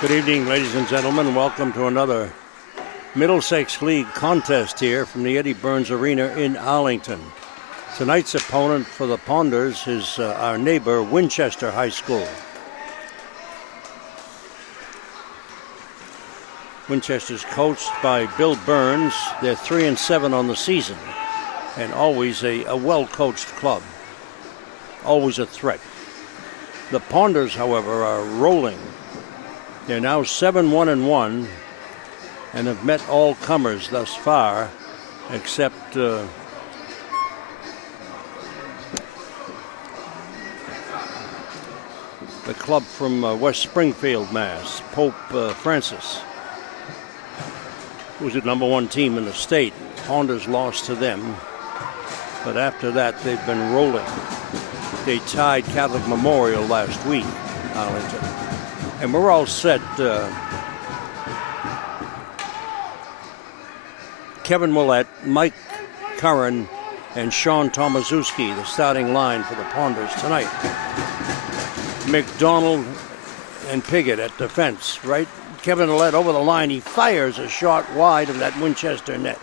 Good evening, ladies and gentlemen. Welcome to another Middlesex League contest here from the Eddie Burns Arena in Arlington. Tonight's opponent for the Ponders is our neighbor, Winchester High School. Winchester's coached by Bill Burns. They're 3-7 on the season, and always a well-coached club. Always a threat. The Ponders, however, are rolling. They're now 7-1-1 and have met all comers thus far, except the club from West Springfield, Mass, Pope Francis, who's the #1 team in the state. Ponders lost to them, but after that they've been rolling. They tied Catholic Memorial last week, Arlington. And we're all set. Kevin Willett, Mike Curran, and Sean Tomaszewski, the starting line for the Ponders tonight. McDonald and Piggott at defense, right? Kevin Willett over the line. He fires a shot wide of that Winchester net.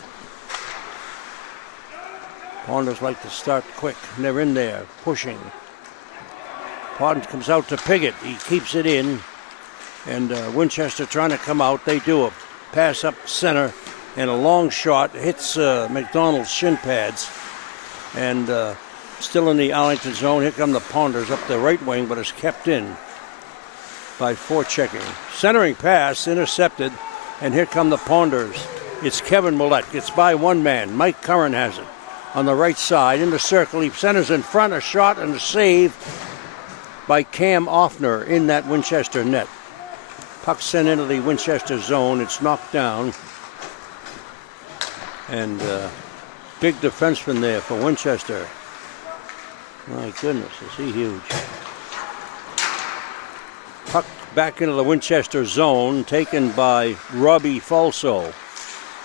Ponders like to start quick, and they're in there, pushing. Ponders comes out to Piggott. He keeps it in. And Winchester trying to come out. They do a pass up center and a long shot. Hits McDonald's shin pads. And still in the Arlington zone. Here come the Ponders up the right wing, but it's kept in by forechecking. Centering pass, intercepted. And here come the Ponders. It's Kevin Willett. Gets by one man. Mike Curran has it on the right side. In the circle. He centers in front. A shot and a save by Cam Offner in that Winchester net. Puck sent into the Winchester zone. It's knocked down. And big defenseman there for Winchester. My goodness, is he huge. Puck back into the Winchester zone, taken by Robbie Falso.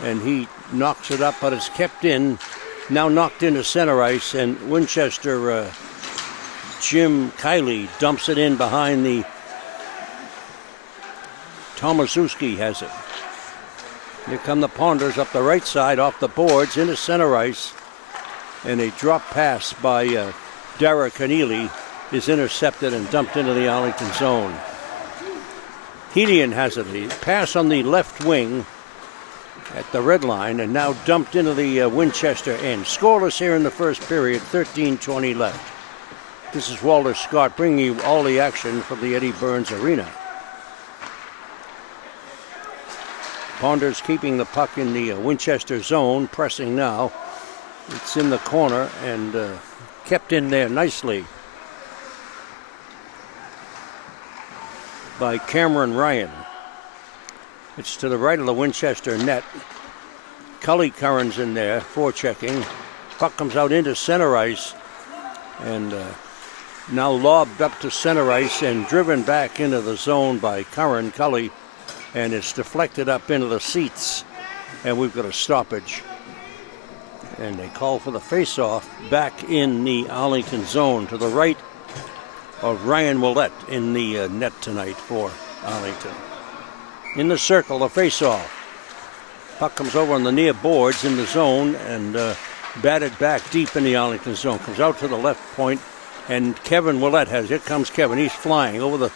And he knocks it up, but it's kept in. Now knocked into center ice, and Winchester, Jim Kiley dumps it in behind the Tomaszewski has it. Here come the Ponders up the right side off the boards into center ice. And a drop pass by Dara Keneally is intercepted and dumped into the Arlington zone. Helian has it. The pass on the left wing at the red line and now dumped into the Winchester end. Scoreless here in the first period, 13:20 left. This is Walter Scott bringing you all the action from the Eddie Burns Arena. Ponders keeping the puck in the Winchester zone, pressing now. It's in the corner and kept in there nicely by Cameron Ryan. It's to the right of the Winchester net. Cully Curran's in there, forechecking. Puck comes out into center ice and now lobbed up to center ice and driven back into the zone by Curran, Cully. And it's deflected up into the seats. And we've got a stoppage. And they call for the face-off back in the Arlington zone to the right of Ryan Willett in the net tonight for Arlington. In the circle, the face-off. Puck comes over on the near boards in the zone and batted back deep in the Arlington zone. Comes out to the left point. And Kevin Willett has, here comes Kevin. He's flying over the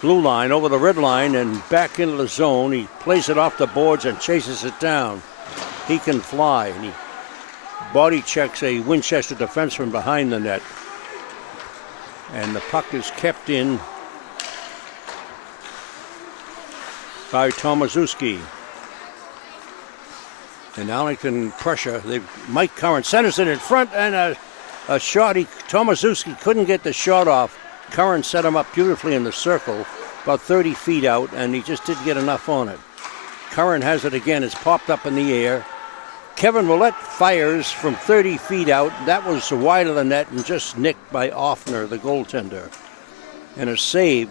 blue line, over the red line, and back into the zone. He plays it off the boards and chases it down. He can fly, and he body checks a Winchester defenseman behind the net. And the puck is kept in by Tomaszewski. And Arlington pressure. Mike Curran centers it in front, and a shot. Tomaszewski couldn't get the shot off. Curran set him up beautifully in the circle, about 30 feet out, and he just didn't get enough on it. Curran has it again. It's popped up in the air. Kevin Willett fires from 30 feet out. That was wide of the net and just nicked by Offner, the goaltender. And a save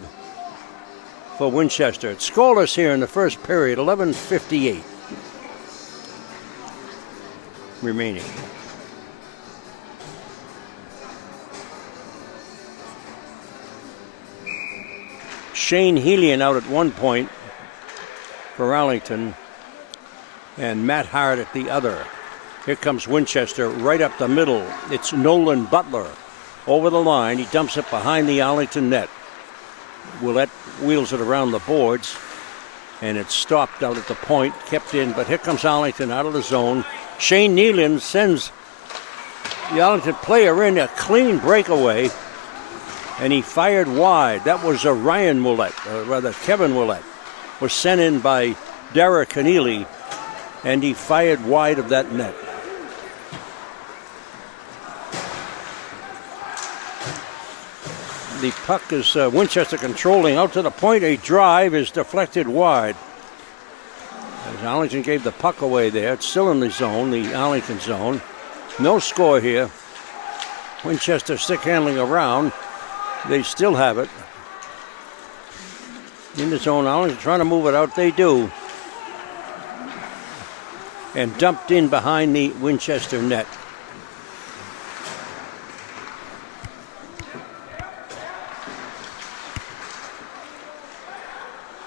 for Winchester. It's scoreless here in the first period, 11:58 remaining. Shane Helian out at one point for Arlington, and Matt Hart at the other. Here comes Winchester right up the middle. It's Nolan Butler over the line. He dumps it behind the Arlington net. Willett wheels it around the boards, and it's stopped out at the point, kept in, but here comes Arlington out of the zone. Shane Helian sends the Arlington player in, a clean breakaway, and he fired wide. That was a Ryan Willett, rather Kevin Willett, was sent in by Derek Keneally, and he fired wide of that net. The puck is Winchester controlling out to the point. A drive is deflected wide. As Arlington gave the puck away there. It's still in the zone, the Arlington zone. No score here. Winchester stick handling around. They still have it. In the zone, Arlington trying to move it out. They do. And dumped in behind the Winchester net.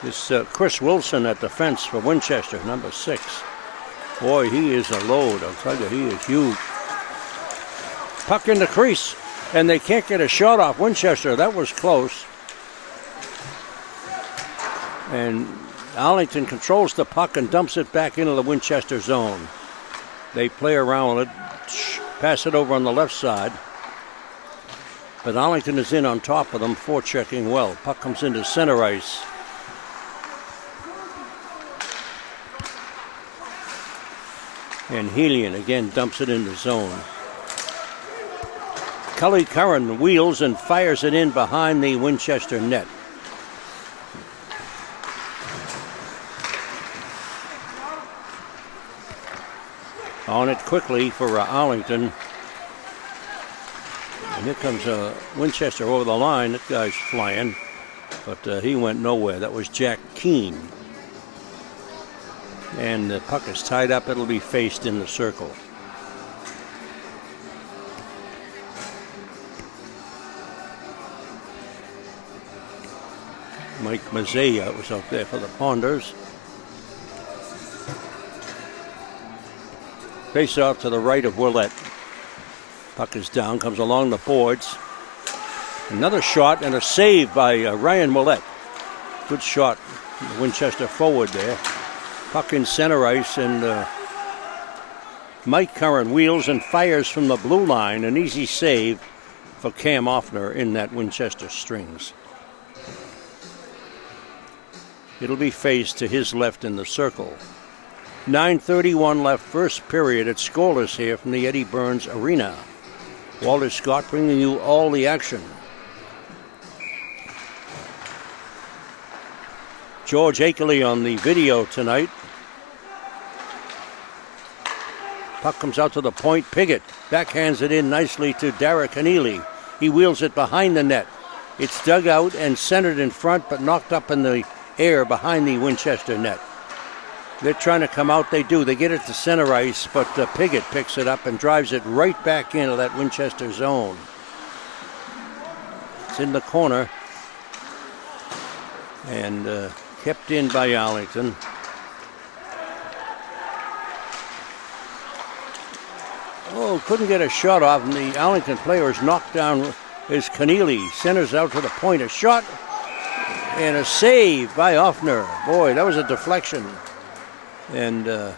This Chris Wilson at defense for Winchester, number 6. Boy, he is a load. I'll tell you, he is huge. Puck in the crease, and they can't get a shot off Winchester. That was close. And Arlington controls the puck and dumps it back into the Winchester zone. They play around with it, pass it over on the left side. But Arlington is in on top of them, forechecking well. Puck comes into center ice. And Helian again dumps it in the zone. Cully Curran wheels and fires it in behind the Winchester net. On it quickly for Arlington. And here comes Winchester over the line. That guy's flying, but he went nowhere. That was Jack Keane. And the puck is tied up. It'll be faced in the circle. Mike Mazzea was out there for the Ponders. Face off to the right of Willett. Puck is down, comes along the boards. Another shot and a save by Ryan Willett. Good shot, the Winchester forward there. Puck in center ice, and Mike Curran wheels and fires from the blue line. An easy save for Cam Offner in that Winchester strings. It'll be faced to his left in the circle. 9:31 left, first period. It's scoreless here from the Eddie Burns Arena. Walter Scott bringing you all the action. George Akeley on the video tonight. Puck comes out to the point. Piggott backhands it in nicely to Derek Keneally. He wheels it behind the net. It's dug out and centered in front, but knocked up in the air behind the Winchester net. They're trying to come out. They do. They get it to center ice, but Piggott picks it up and drives it right back into that Winchester zone. It's in the corner and kept in by Arlington. Oh, couldn't get a shot off, and the Arlington player is knocked down as Keneally centers out to the point. A shot and a save by Offner. Boy, that was a deflection. And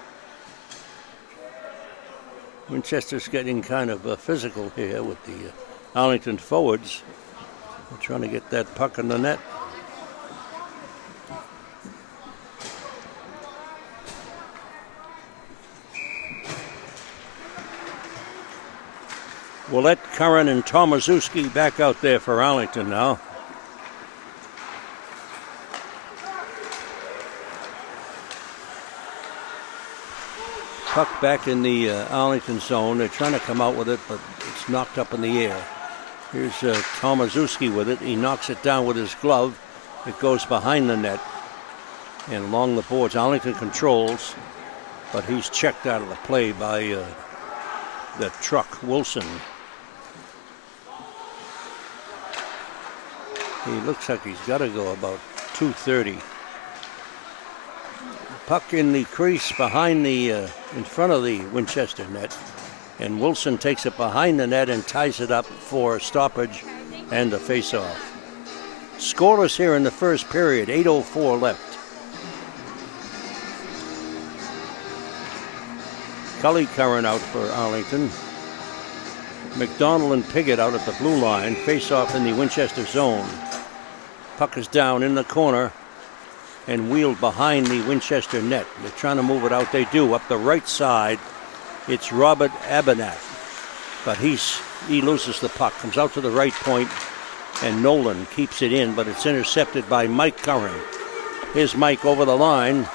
Winchester's getting kind of physical here with the Arlington forwards. They're trying to get that puck in the net. Willett, Curran, and Tomaszewski back out there for Arlington now. Puck back in the Arlington zone. They're trying to come out with it, but it's knocked up in the air. Here's Tomaszewski with it. He knocks it down with his glove. It goes behind the net and along the boards. Arlington controls, but he's checked out of the play by the truck, Wilson. He looks like he's got to go about 2:30. Puck in the crease behind the, in front of the Winchester net. And Wilson takes it behind the net and ties it up for stoppage and a face-off. Scoreless here in the first period, 8:04 left. Cully Curran out for Arlington. McDonald and Piggott out at the blue line. Face-off in the Winchester zone. Puck is down in the corner and wheeled behind the Winchester net. They're trying to move it out. They do. Up the right side, it's Robert Abernathy. But he loses the puck. Comes out to the right point, and Nolan keeps it in, but it's intercepted by Mike Curran. Here's Mike over the line.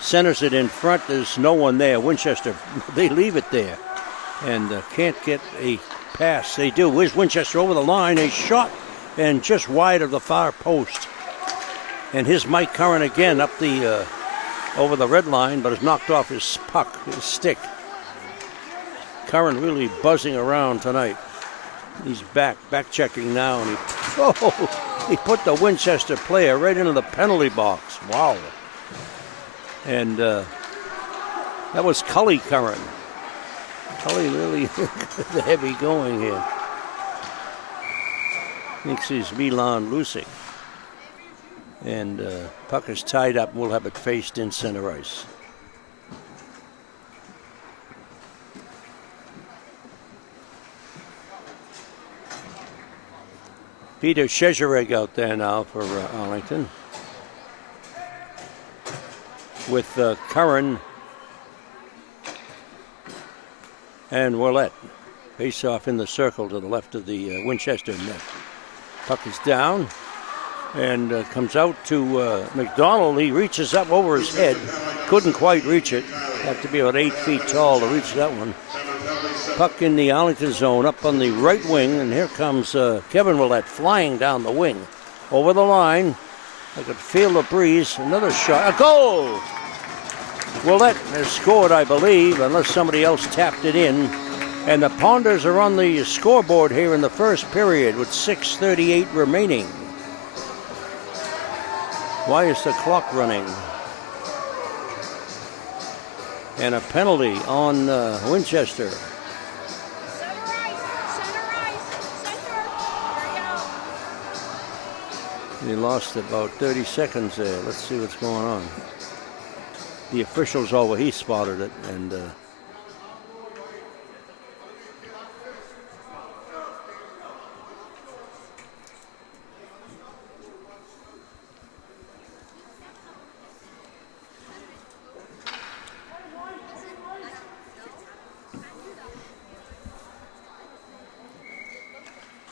Centers it in front. There's no one there. Winchester, they leave it there. And can't get a pass. They do. Here's Winchester over the line. A shot, and just wide of the far post. And here's Mike Curran again up the over the red line, but has knocked off his puck, his stick. Curran really buzzing around tonight. He's back checking now, and he put the Winchester player right into the penalty box. Wow. And that was Cully Curran. Cully really the heavy going here. Thinks he's Milan Lucic. And puck is tied up. We'll have it faced in center ice. Peter Szczerek out there now for Arlington. With Curran and Ouellette. Face off in the circle to the left of the Winchester net. Puck is down and comes out to McDonald. He reaches up over his head. Couldn't quite reach it. Have to be about 8 feet tall to reach that one. Puck in the Arlington zone up on the right wing, and here comes Kevin Ouellette flying down the wing. Over the line. I could feel the breeze. Another shot. A goal! Ouellette has scored, I believe, unless somebody else tapped it in. And the Ponders are on the scoreboard here in the first period with 6:38 remaining. Why is the clock running? And a penalty on Winchester. He lost about 30 seconds there. Let's see what's going on. The official's over. He spotted it, and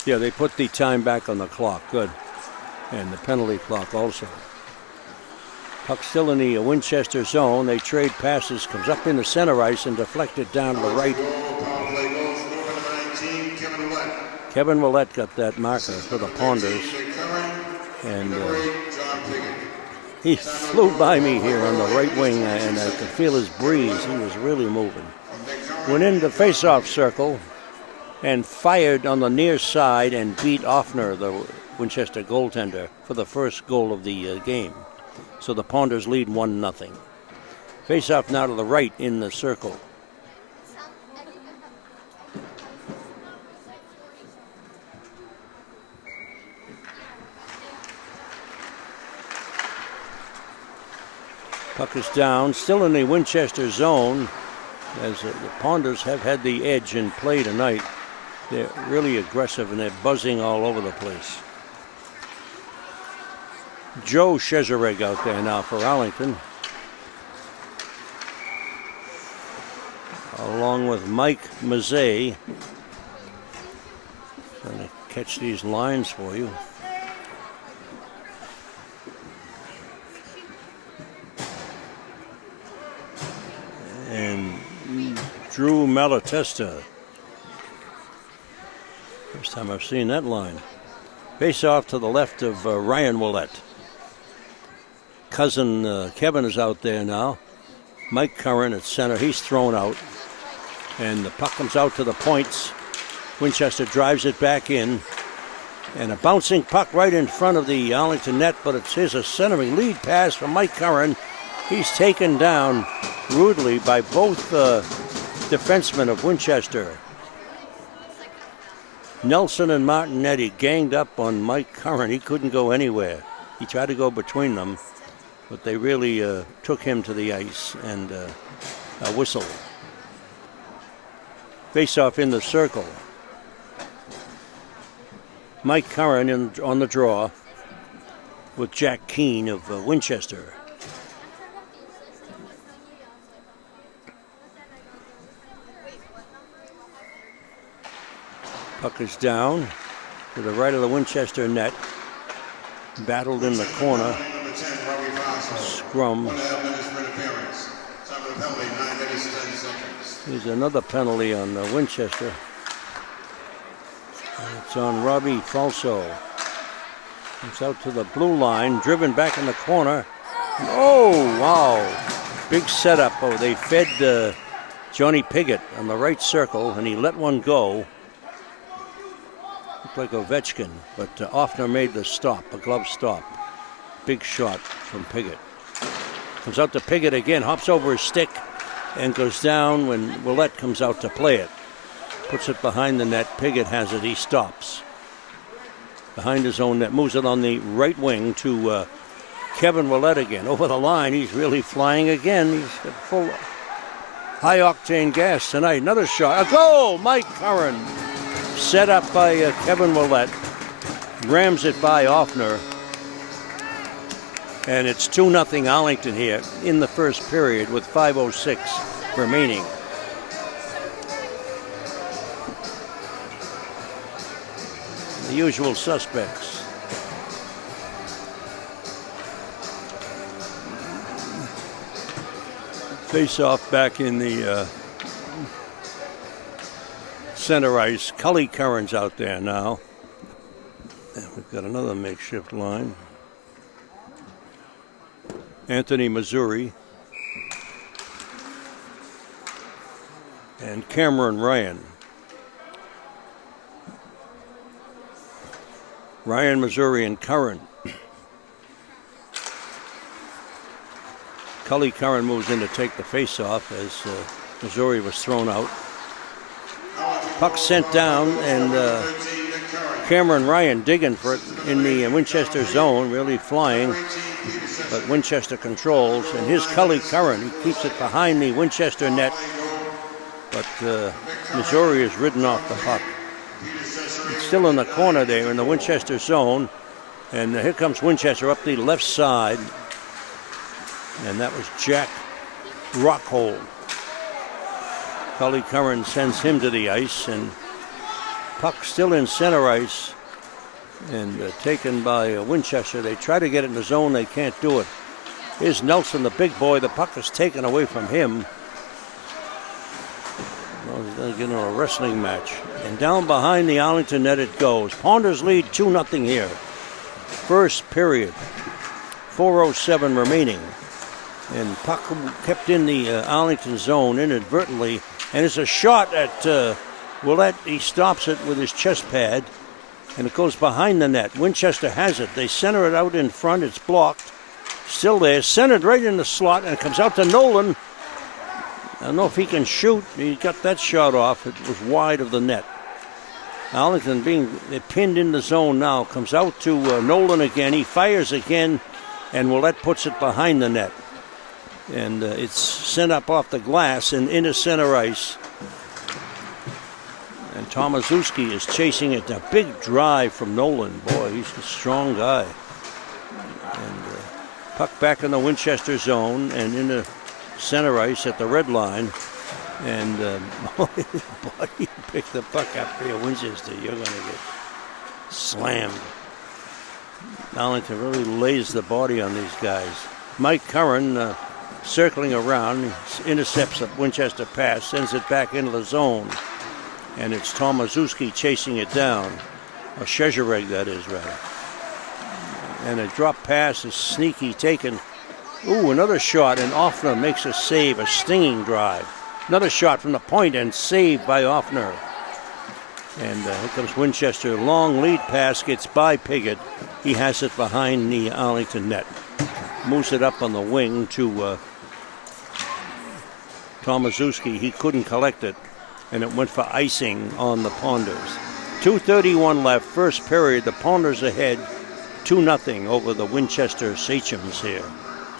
yeah, they put the time back on the clock. Good. And the penalty clock also. Puck still in the Winchester zone. They trade passes. Comes up in the center ice and deflected down to the right. Kevin Ouellette got that marker for the Ponders. And he flew by me here on the right wing, and I could feel his breeze. He was really moving. Went into the face-off circle and fired on the near side and beat Offner, the Winchester goaltender, for the first goal of the game. So the Ponders lead 1-0. Face-off now to the right in the circle. Puck is down, still in the Winchester zone, as the Ponders have had the edge in play tonight. They're really aggressive and they're buzzing all over the place. Joe Szczerek out there now for Arlington, along with Mike Mazzei. Trying to catch these lines for you. And Drew Malatesta. First time I've seen that line. Face off to the left of Ryan Ouellette. Cousin Kevin is out there now. Mike Curran at center. He's thrown out. And the puck comes out to the points. Winchester drives it back in. And a bouncing puck right in front of the Arlington net, but here's a centering lead pass from Mike Curran. He's taken down rudely by both defensemen of Winchester. Nelson and Martinetti ganged up on Mike Curran. He couldn't go anywhere. He tried to go between them, but they really took him to the ice, and a whistle. Face-off in the circle. Mike Curran on the draw with Jack Keane of Winchester. Puck is down to the right of the Winchester net. Battled in the corner. Scrum. There's another penalty on Winchester. It's on Robbie Falso. It's out to the blue line, driven back in the corner. Oh, wow. Big setup. Oh, they fed Johnny Piggott on the right circle, and he let one go. Looked like Ovechkin, but Offner made the stop, a glove stop. Big shot from Piggott. Comes out to Piggott again, hops over his stick, and goes down when Willette comes out to play it. Puts it behind the net. Piggott has it. He stops. Behind his own net. Moves it on the right wing to Kevin Willette again. Over the line. He's really flying again. He's got full high-octane gas tonight. Another shot. A goal! Mike Curran. Set up by Kevin Willette. Rams it by Offner. And it's 2-0 Arlington here in the first period with 5:06 remaining. The usual suspects. Face-off back in the center ice. Cully Curran's out there now. And we've got another makeshift line. Anthony Missouri. And Cameron Ryan. Ryan, Missouri, and Curran. Cully Curran moves in to take the face-off as Missouri was thrown out. Puck sent down, and Cameron Ryan digging for it in the Winchester zone, really flying. But Winchester controls, and here's Cully Curran. He keeps it behind the Winchester net, but Missouri is ridden off the puck. It's still in the corner there in the Winchester zone. And here comes Winchester up the left side. And that was Jack Rockhold. Cully Curran sends him to the ice. And puck still in center ice. And taken by Winchester. They try to get it in the zone. They can't do it. Here's Nelson, the big boy. The puck is taken away from him. Well, he's going to get into a wrestling match. And down behind the Arlington net it goes. Ponders lead 2-0 here. First period. 4:07 remaining. And puck kept in the Arlington zone inadvertently. And it's a shot at Willette. He stops it with his chest pad. And it goes behind the net. Winchester has it. They center it out in front. It's blocked. Still there. Centered right in the slot. And it comes out to Nolan. I don't know if he can shoot. He got that shot off. It was wide of the net. Arlington being pinned in the zone now. Comes out to Nolan again. He fires again. And Willette puts it behind the net. And it's sent up off the glass and into center ice. And Tomaszewski is chasing it. A big drive from Nolan. Boy, he's a strong guy. And puck back in the Winchester zone and into center ice at the red line. And boy, you pick the puck up here, Winchester. You're going to get slammed. Arlington really lays the body on these guys. Mike Curran circling around, intercepts a Winchester pass, sends it back into the zone. And it's Tomaszewski chasing it down. Or Szczerek, that is, rather. And a drop pass is sneaky taken. Ooh, another shot, and Offner makes a save, a stinging drive. Another shot from the point and saved by Offner. And here comes Winchester. Long lead pass gets by Piggott. He has it behind the Arlington net. Moves it up on the wing to Tomaszewski. He couldn't collect it, and it went for icing on the Ponders. 2:31 left, first period. The Ponders ahead 2-0 over the Winchester Sachems here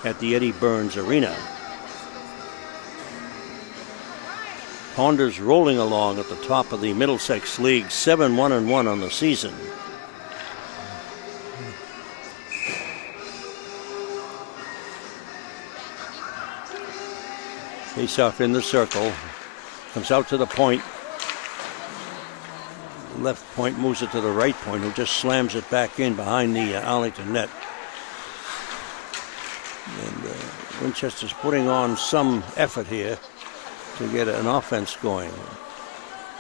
at the Eddie Burns Arena. Ponders rolling along at the top of the Middlesex League, 7-1-1 on the season. Face off in the circle, comes out to the point. Left point moves it to the right point, who just slams it back in behind the Arlington net. And Winchester's putting on some effort here to get an offense going.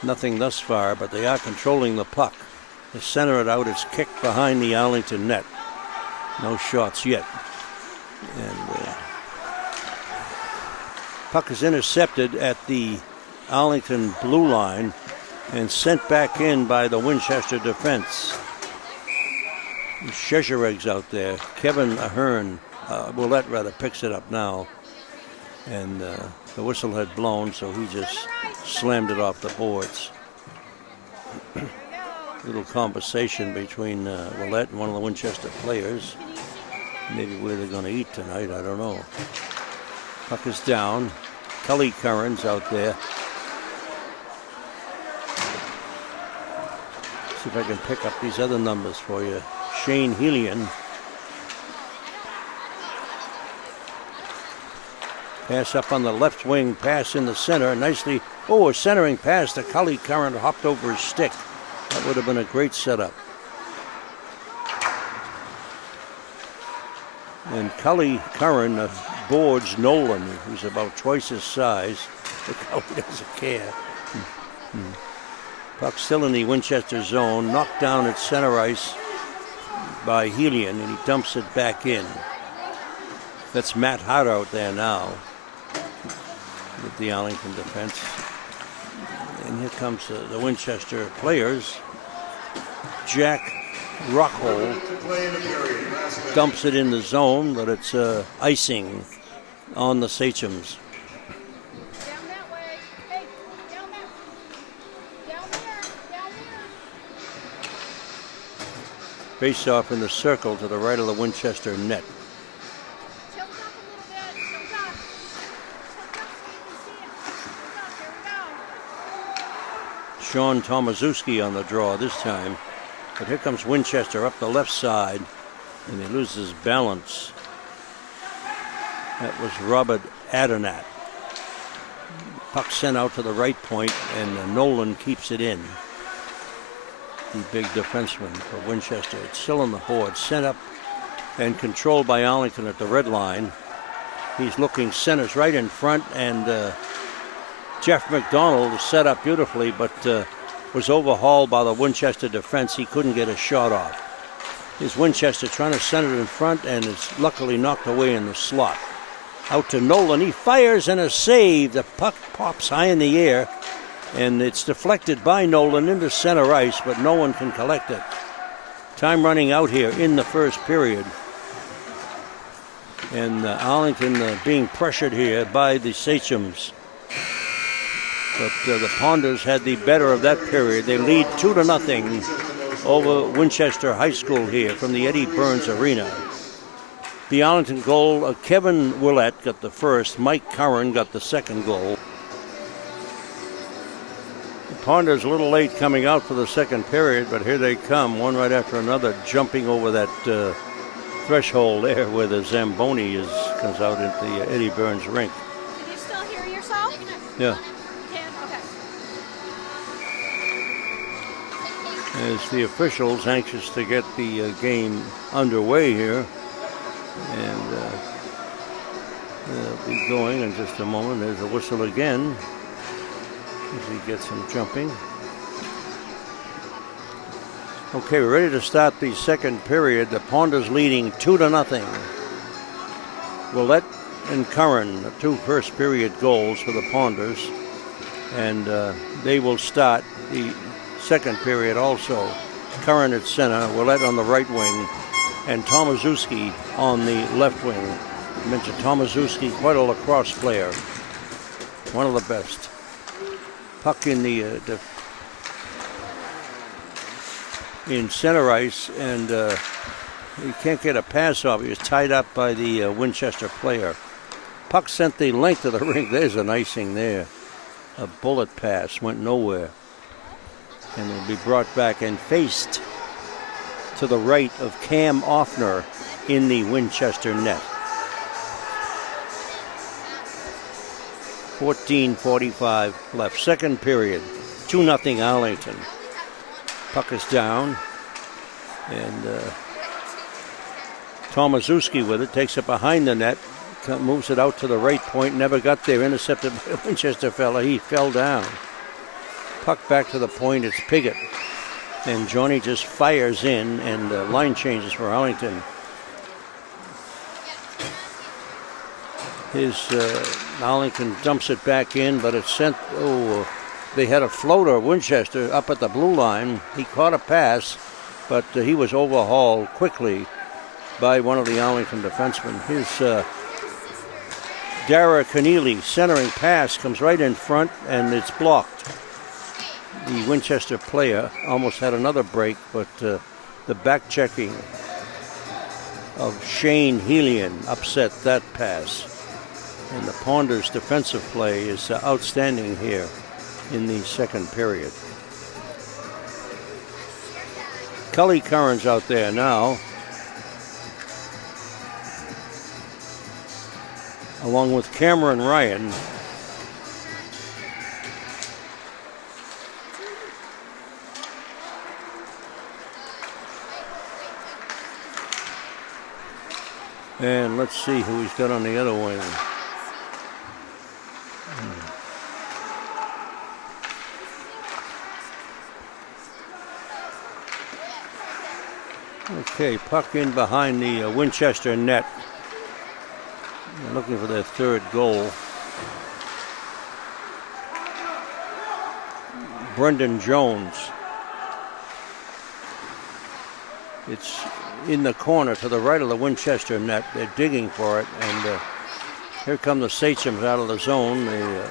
Nothing thus far, but they are controlling the puck. They center it out. It's kicked behind the Arlington net. No shots yet. And puck is intercepted at the Arlington blue line and sent back in by the Winchester defense. Shezereg's out there. Kevin Ahern, Willett rather, picks it up now. And the whistle had blown, so he just slammed it off the boards. Little conversation between Willett and one of the Winchester players. Maybe where they're going to eat tonight, I don't know. Puck is down. Kelly Curran's out there. See if I can pick up these other numbers for you. Shane Helian. Pass up on the left wing, pass in the center, nicely. Oh, a centering pass to Cully Curran, hopped over his stick. That would have been a great setup. And Cully Curran boards Nolan, who's about twice his size. Look how he doesn't care. Puck still in the Winchester zone, knocked down at center ice by Helian, and he dumps it back in. That's Matt Hart out there now with the Arlington defense. And here comes the Winchester players. Jack Rockhold dumps it in the zone, but it's icing on the Sachems. Down that way. Hey, down there. Down there. Face off in the circle to the right of the Winchester net. Tilt up a little bit. Tilt up. Tilt up so you can see it. Tilt up. Here we go. Sean Tomaszewski on the draw this time. But here comes Winchester up the left side, and he loses balance. That was Robert Adenat. Puck sent out to the right point, and Nolan keeps it in. The big defenseman for Winchester. It's still on the board. Sent up and controlled by Arlington at the red line. He's looking centers right in front, and Jeff McDonald was set up beautifully, but was overhauled by the Winchester defense. He couldn't get a shot off. Here's Winchester trying to center it in front, and it's luckily knocked away in the slot. Out to Nolan. He fires and a save. The puck pops high in the air, and it's deflected by Nolan into center ice, but no one can collect it. Time running out here in the first period. And Arlington being pressured here by the Sachems. But the Ponders had the better of that period. They lead 2-0 over Winchester High School here from the Eddie Burns Arena. The Arlington goal, Kevin Willett got the first. Mike Curran got the second goal. The Ponders a little late coming out for the second period, but here they come, one right after another, jumping over that threshold there where the Zamboni comes out into the Eddie Burns rink. Can you still hear yourself? Yeah. As the officials anxious to get the game underway here. And they'll be going in just a moment. There's a whistle again as he gets him jumping. Okay, we're ready to start the second period. The Ponders leading 2-0. Willett and Curran, the two first period goals for the Ponders. And they will start the second period also. Curran at center, Willett on the right wing, and Tomaszewski on the left wing. I mentioned Tomaszewski, quite a lacrosse player, one of the best. Puck in in center ice, and he can't get a pass off. He was tied up by the Winchester player. Puck sent the length of the ring. There's an icing there. A bullet pass went nowhere. And will be brought back and faced to the right of Cam Offner in the Winchester net. 14:45 left. Second period. 2-0 Arlington. Puck is down. And Tomaszewski with it. Takes it behind the net. Moves it out to the right point. Never got there. Intercepted by a Winchester fella. He fell down. Puck back to the point. It's Piggott. And Johnny just fires in, and line changes for Arlington. Arlington dumps it back in, but it's sent. They had a floater, Winchester, up at the blue line. He caught a pass, but he was overhauled quickly by one of the Arlington defensemen. His Dara Keneally centering pass comes right in front, and it's blocked. The Winchester player almost had another break, but the back checking of Shane Helian upset that pass. And the Ponders' defensive play is outstanding here in the second period. Cully Curran's out there now, along with Cameron Ryan. And let's see who he's got on the other wing. Okay, puck in behind the Winchester net. They're looking for their third goal. Brendan Jones. It's in the corner to the right of the Winchester net. They're digging for it, and here come the Sachems out of the zone. They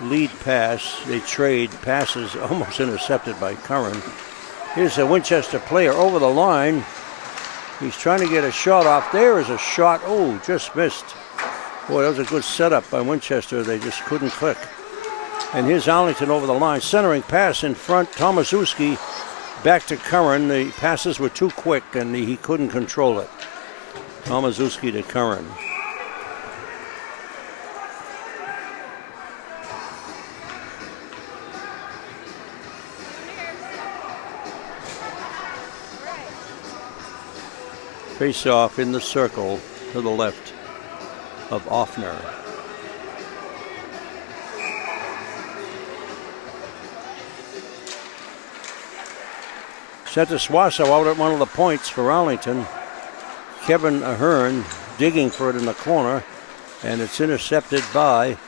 lead pass. They trade passes, almost intercepted by Curran. Here's a Winchester player over the line. He's trying to get a shot off. There is a shot. Oh, just missed. Boy, that was a good setup by Winchester. They just couldn't click. And here's Arlington over the line. Centering pass in front. Tomaszewski back to Curran. The passes were too quick, and he couldn't control it. Tomaszewski to Curran. Face off in the circle to the left of Offner. Set to Swasso out at one of the points for Arlington. Kevin Ahern digging for it in the corner, and it's intercepted by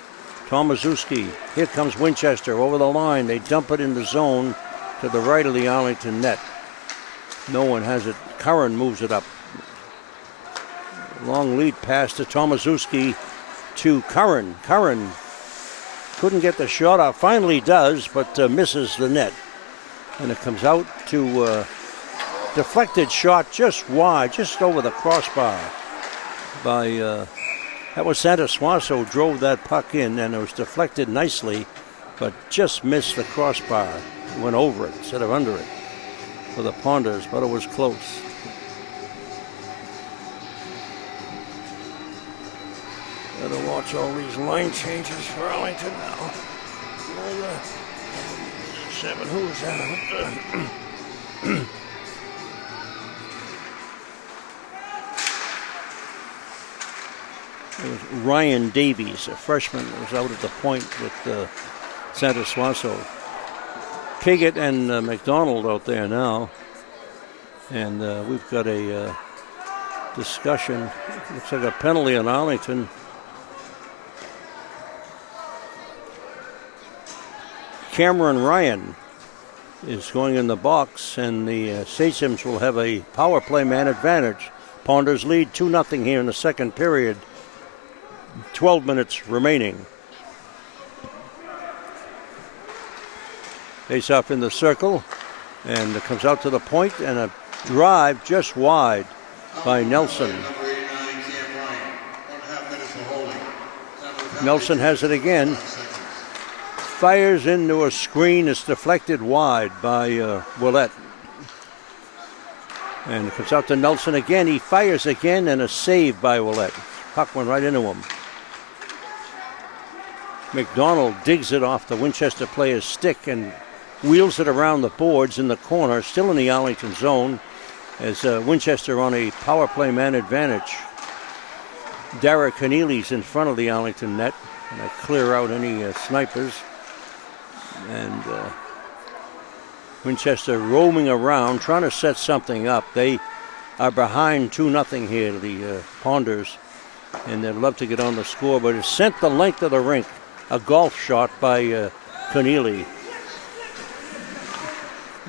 Tomaszewski. Here comes Winchester over the line. They dump it in the zone to the right of the Arlington net. No one has it. Curran moves it up. Long lead pass to Tomaszewski to Curran. Curran couldn't get the shot off. Finally does, but misses the net. And it comes out to deflected shot just wide, just over the crossbar by, that was Santa Swasso drove that puck in, and it was deflected nicely, but just missed the crossbar. Went over it instead of under it for the Ponders, but it was close. Gotta watch all these line changes for Arlington now. 7, who's that? It was Ryan Davies, a freshman, was out at the point with Santa Swasso. Piggott and McDonald out there now. And we've got a discussion. Looks like a penalty on Arlington. Cameron Ryan is going in the box, and the Sachems will have a power play man advantage. Ponders lead 2-0 here in the second period. 12 minutes remaining. Face off in the circle, and it comes out to the point, and a drive just wide by Nelson. Nelson has it again. Fires into a screen. It's deflected wide by Willett. And it comes out to Nelson again. He fires again, and a save by Willett. Puck went right into him. McDonald digs it off the Winchester player's stick and wheels it around the boards in the corner, still in the Arlington zone, as Winchester on a power play man advantage. Dara Keneally's in front of the Arlington net, and I clear out any snipers. And Winchester roaming around, trying to set something up. They are behind 2-0 here, the Ponders, and they'd love to get on the score, but it's sent the length of the rink. A golf shot by Keneally.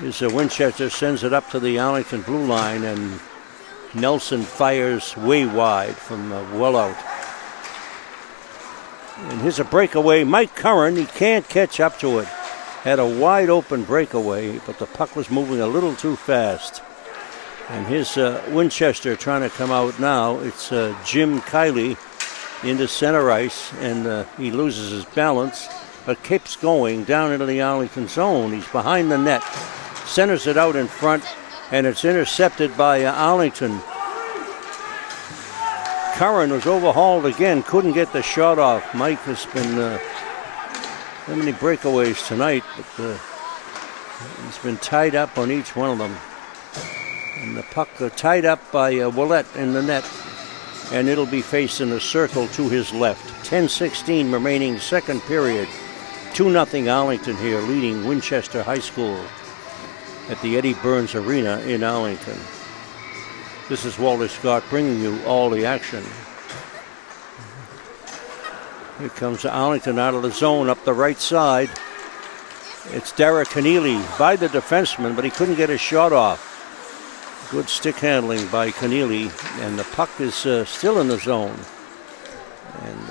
As Winchester sends it up to the Arlington blue line, and Nelson fires way wide from well out. And here's a breakaway. Mike Curran, he can't catch up to it. Had a wide open breakaway, but the puck was moving a little too fast. And here's Winchester trying to come out now. It's Jim Kiley into center ice, and he loses his balance, but keeps going down into the Arlington zone. He's behind the net, centers it out in front, and it's intercepted by Arlington. Curran was overhauled again, couldn't get the shot off. Mike has been so many breakaways tonight, but he's been tied up on each one of them. And the puck tied up by Willett in the net, and it'll be faced in a circle to his left. 10:16 remaining second period. 2-0 Arlington here, leading Winchester High School at the Eddie Burns Arena in Arlington. This is Walter Scott bringing you all the action. Here comes Arlington out of the zone up the right side. It's Dara Keneally by the defenseman, but he couldn't get his shot off. Good stick handling by Keneally, and the puck is still in the zone. And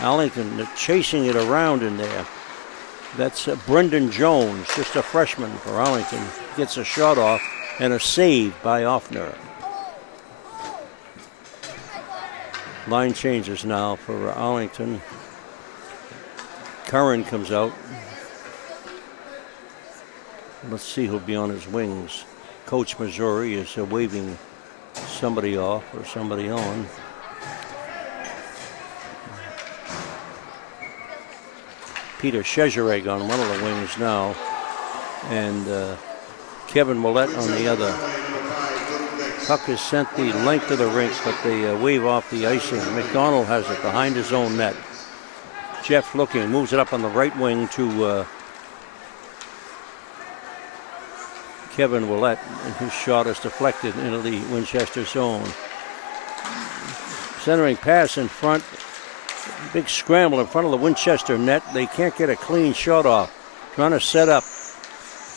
Arlington chasing it around in there. That's Brendan Jones, just a freshman for Arlington. Gets a shot off and a save by Offner. Line changes now for Arlington. Curran comes out. Let's see who'll be on his wings. Coach Missouri is waving somebody off or somebody on. Peter Shezhereg on one of the wings now, and Kevin Willett on the other. Puck is sent the length of the rink, but they wave off the icing. McDonald has it behind his own net. Jeff looking, moves it up on the right wing to Kevin Willett, and his shot is deflected into the Winchester zone. Centering pass in front. Big scramble in front of the Winchester net. They can't get a clean shot off. Trying to set up.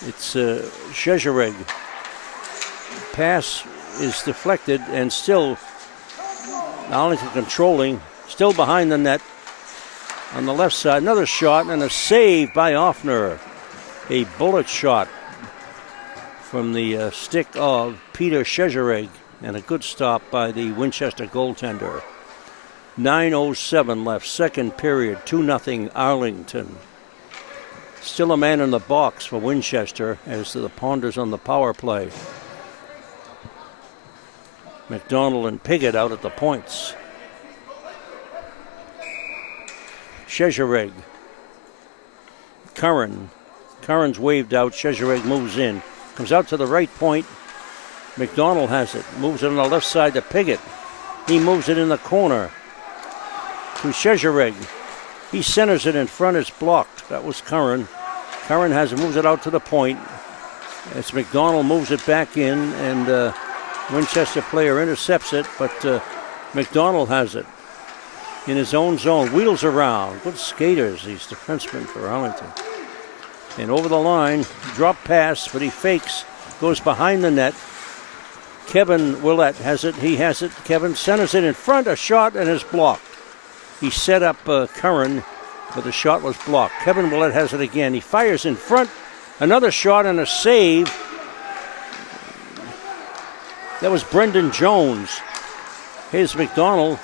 It's Shezhereg. Pass is deflected, and still Arlington controlling. Still behind the net. On the left side, another shot and a save by Offner. A bullet shot from the stick of Peter Shezhereg, and a good stop by the Winchester goaltender. 9:07 left, second period, 2-0 Arlington. Still a man in the box for Winchester as the Ponders on the power play. McDonald and Piggott out at the points. Shezhereg. Curran's waved out. Shezhereg moves in. Comes out to the right point. McDonald has it. Moves it on the left side to Piggott. He moves it in the corner to Shezhereg. He centers it in front. It's blocked. That was Curran. Curran has it. Moves it out to the point. As McDonald moves it back in, and Winchester player intercepts it, but McDonald has it in his own zone. Wheels around. Good skaters, these defensemen for Arlington. And over the line, drop pass, but he fakes, goes behind the net. Kevin Willett has it. He has it. Kevin centers it in front, a shot, and is blocked. He set up Curran, but the shot was blocked. Kevin Willett has it again. He fires in front. Another shot and a save. That was Brendan Jones. Here's McDonald.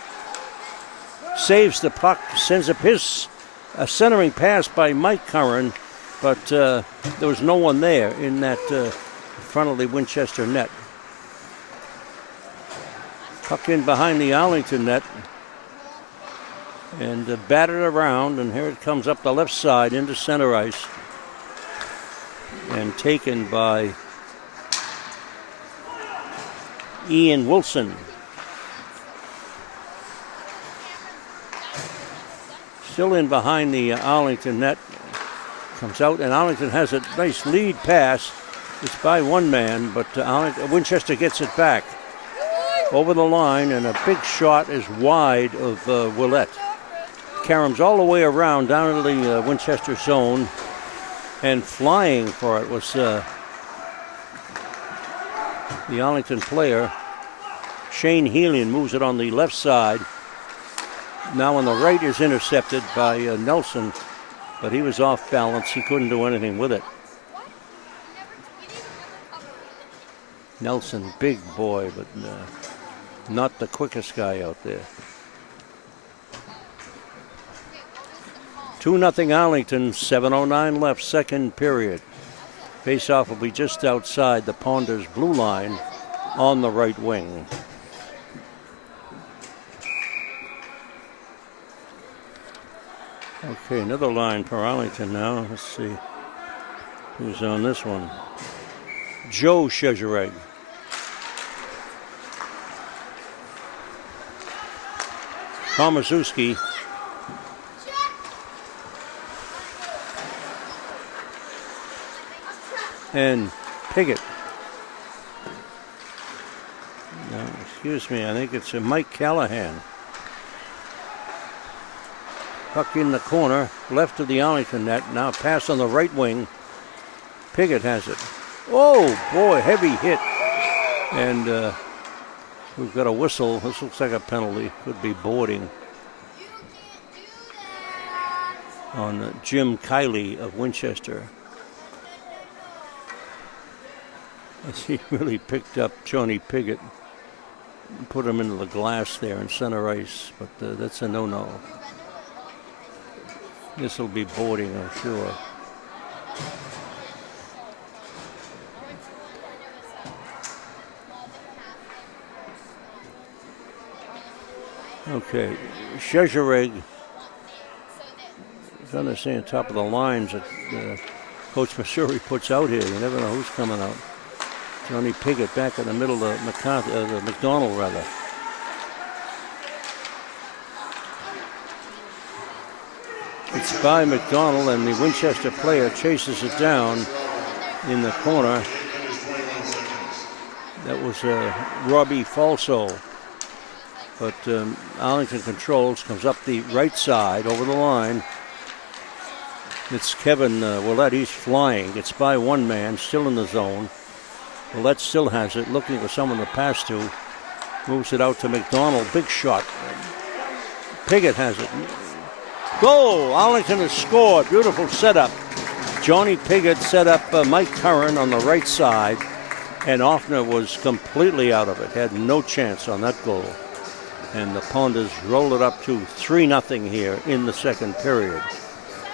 Saves the puck, sends up his centering pass by Mike Curran, but there was no one there in that front of the Winchester net. Puck in behind the Arlington net and batted around, and here it comes up the left side into center ice and taken by Ian Wilson. Still in behind the Arlington net. Comes out, and Arlington has a nice lead pass. It's by one man, but Winchester gets it back. Over the line, and a big shot is wide of Willett. Carams all the way around down into the Winchester zone, and flying for it was the Arlington player. Shane Helian moves it on the left side. Now on the right is intercepted by Nelson, but he was off balance. He couldn't do anything with it. Nelson, big boy, but not the quickest guy out there. 2-0 Arlington, 7:09 left, second period. Face-off will be just outside the Ponders blue line on the right wing. Okay, another line for Arlington now. Let's see who's on this one. Joe Shezhereg. Tomaszewski. And Piggott. No, excuse me, I think it's Mike Callahan. Puck in the corner, left of the Arlington net. Now pass on the right wing. Piggott has it. Oh, boy, heavy hit. And we've got a whistle. This looks like a penalty. Could be boarding on Jim Kiley of Winchester. He really picked up Johnny Piggott and put him into the glass there in center ice, but that's a no-no. This will be boarding, I'm sure. Okay, Shezhereg is on the top of the lines that Coach Missouri puts out here. You never know who's coming out. Johnny Piggott back in the middle of the McDonald, rather. It's by McDonald, and the Winchester player chases it down in the corner. That was Robbie Falso. But Arlington controls, comes up the right side over the line. It's Kevin Willett. He's flying. It's by one man, still in the zone. Willett still has it, looking for someone to pass to. Moves it out to McDonald. Big shot. Piggott has it. Goal! Arlington has scored. Beautiful setup. Johnny Piggott set up Mike Curran on the right side, and Offner was completely out of it. Had no chance on that goal. And the Ponders rolled it up to 3-0 here in the second period.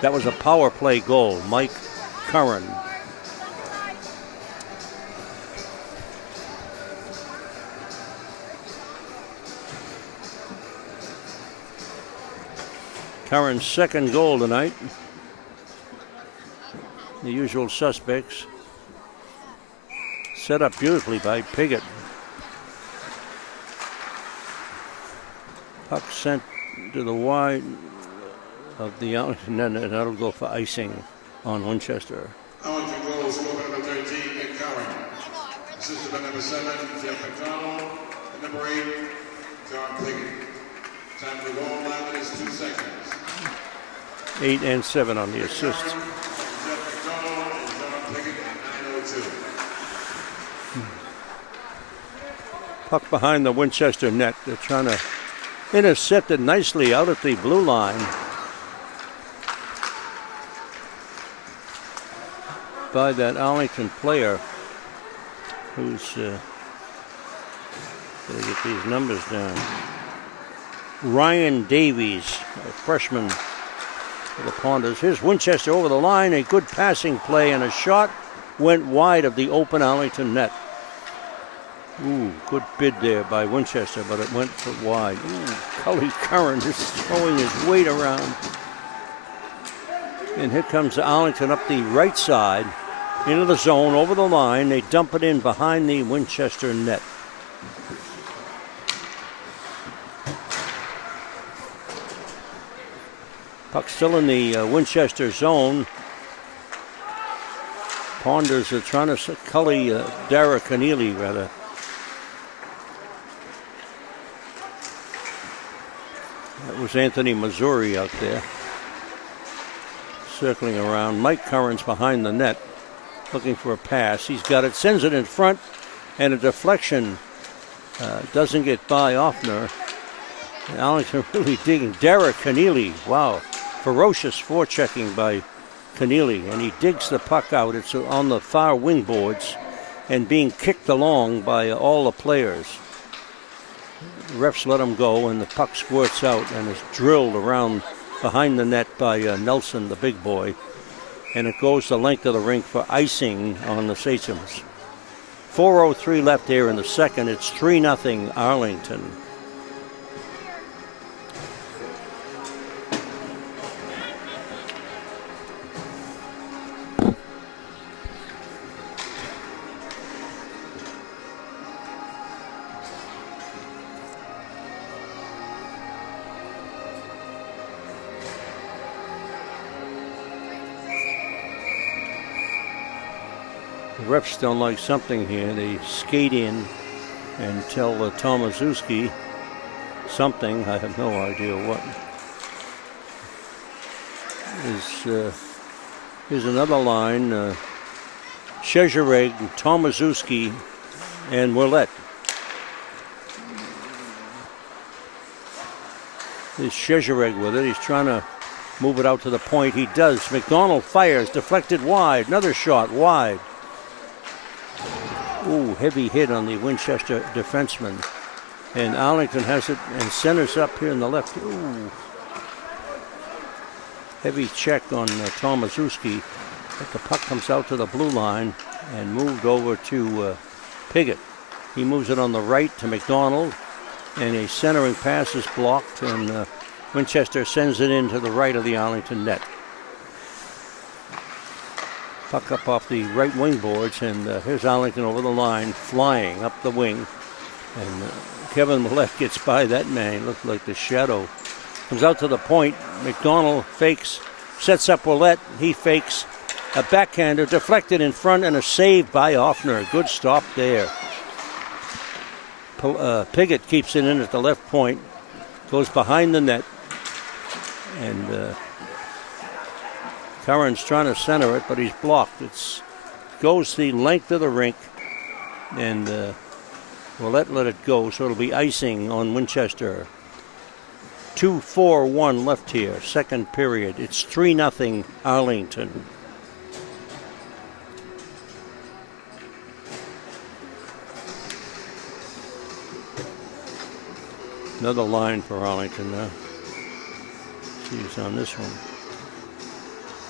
That was a power play goal. Mike Curran. Curran's second goal tonight. The usual suspects. Set up beautifully by Piggott. Puck sent to the wide of the out, and then that'll go for icing on Winchester. Arlington goal, scorer number 13, Nick Curran. Assisted by number 7, Jeff McDonald. And number 8, John Piggott. Time to go on 9 minutes, 2 seconds. 8 and 7 on the assist. Jeff McDonald, Puck behind the Winchester net. They're trying to intercept it nicely out at the blue line. By that Arlington player who's gotta get these numbers down. Ryan Davies, a freshman for the Ponders. Here's Winchester over the line. A good passing play, and a shot went wide of the open Arlington net. Ooh, good bid there by Winchester, but it went wide. Ooh, Cully Curran is throwing his weight around. And here comes Arlington up the right side, into the zone, over the line. They dump it in behind the Winchester net. Puck still in the Winchester zone. Ponders are trying to Dara Keneally, rather. That was Anthony Missouri out there, circling around. Mike Curran's behind the net, looking for a pass. He's got it, sends it in front, and a deflection doesn't get by Offner. And Arlington really digging. Dara Keneally, wow. Ferocious forechecking by Keneally, and he digs the puck out. It's on the far wing boards and being kicked along by all the players. The refs let him go, and the puck squirts out and is drilled around behind the net by Nelson, the big boy. And it goes the length of the rink for icing on the Sachem's. 4:03 left here in the second. It's 3-0 Arlington. The refs don't like something here. They skate in and tell Tomaszewski something. I have no idea what. Here's another line. Szczerek, Tomaszewski, and Willett. There's Szczerek with it. He's trying to move it out to the point. He does. McDonald fires, deflected wide. Another shot wide. Ooh, heavy hit on the Winchester defenseman. And Arlington has it and centers up here in the left. Ooh. Heavy check on Tomaszewski. But the puck comes out to the blue line and moved over to Piggott. He moves it on the right to McDonald. And a centering pass is blocked, and Winchester sends it in to the right of the Arlington net. Puck up off the right wing boards, and here's Arlington over the line, flying up the wing. And Kevin Millett gets by that man. Looks like the shadow. Comes out to the point. McDonald fakes, sets up Willett. He fakes. A backhander deflected in front, and a save by Offner. Good stop there. Piggott keeps it in at the left point. Goes behind the net. And Curran's trying to center it, but he's blocked. It goes the length of the rink, and Willett let it go, so it'll be icing on Winchester. 2:41 left here, second period. It's 3-0 Arlington. Another line for Arlington now. He's on this one.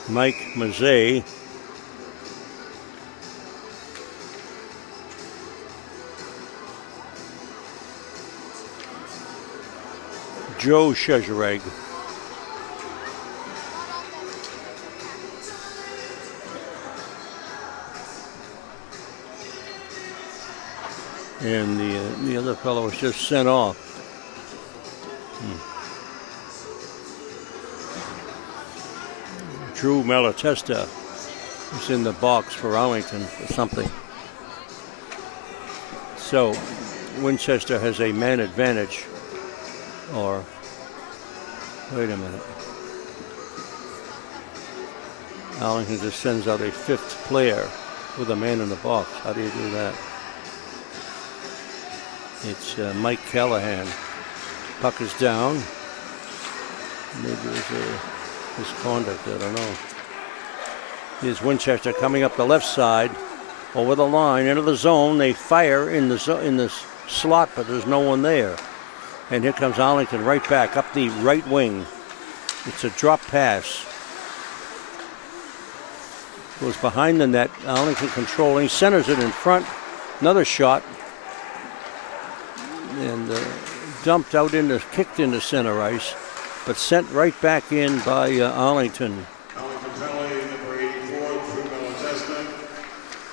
Mike Mazzei. Joe Szczerek. And the other fellow was just sent off. Drew Malatesta is in the box for Arlington for something. So Winchester has a man advantage. Or, wait a minute. Arlington just sends out a fifth player with a man in the box. How do you do that? It's Mike Callahan. Puck is down. Maybe it was a misconduct, I don't know. Here's Winchester coming up the left side, over the line, into the zone. They fire in the slot, but there's no one there. And here comes Arlington right back up the right wing. It's a drop pass. Goes behind the net. Arlington controlling, centers it in front. Another shot. And dumped out kicked into center ice, but sent right back in by Arlington. Arlington penalty, number 84, Drew Malatesta.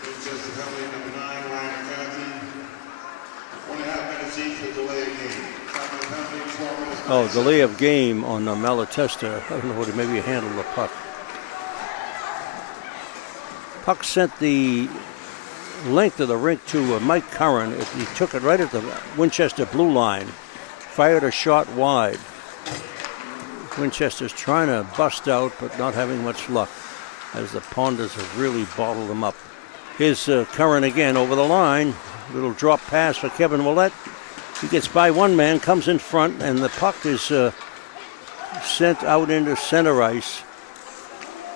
Winchester penalty, number 9, Ryan McCarthy. 1.5 minutes each for delay of game. Penalty, 12 minutes. Oh, delay of game on Malatesta. I don't know what, maybe he handled the puck. Puck sent the length of the rink to Mike Curran. He took it right at the Winchester blue line. Fired a shot wide. Winchester's trying to bust out, but not having much luck, as the Ponders have really bottled them up. Here's Curran again over the line. Little drop pass for Kevin Willett. He gets by one man, comes in front, and the puck is sent out into center ice.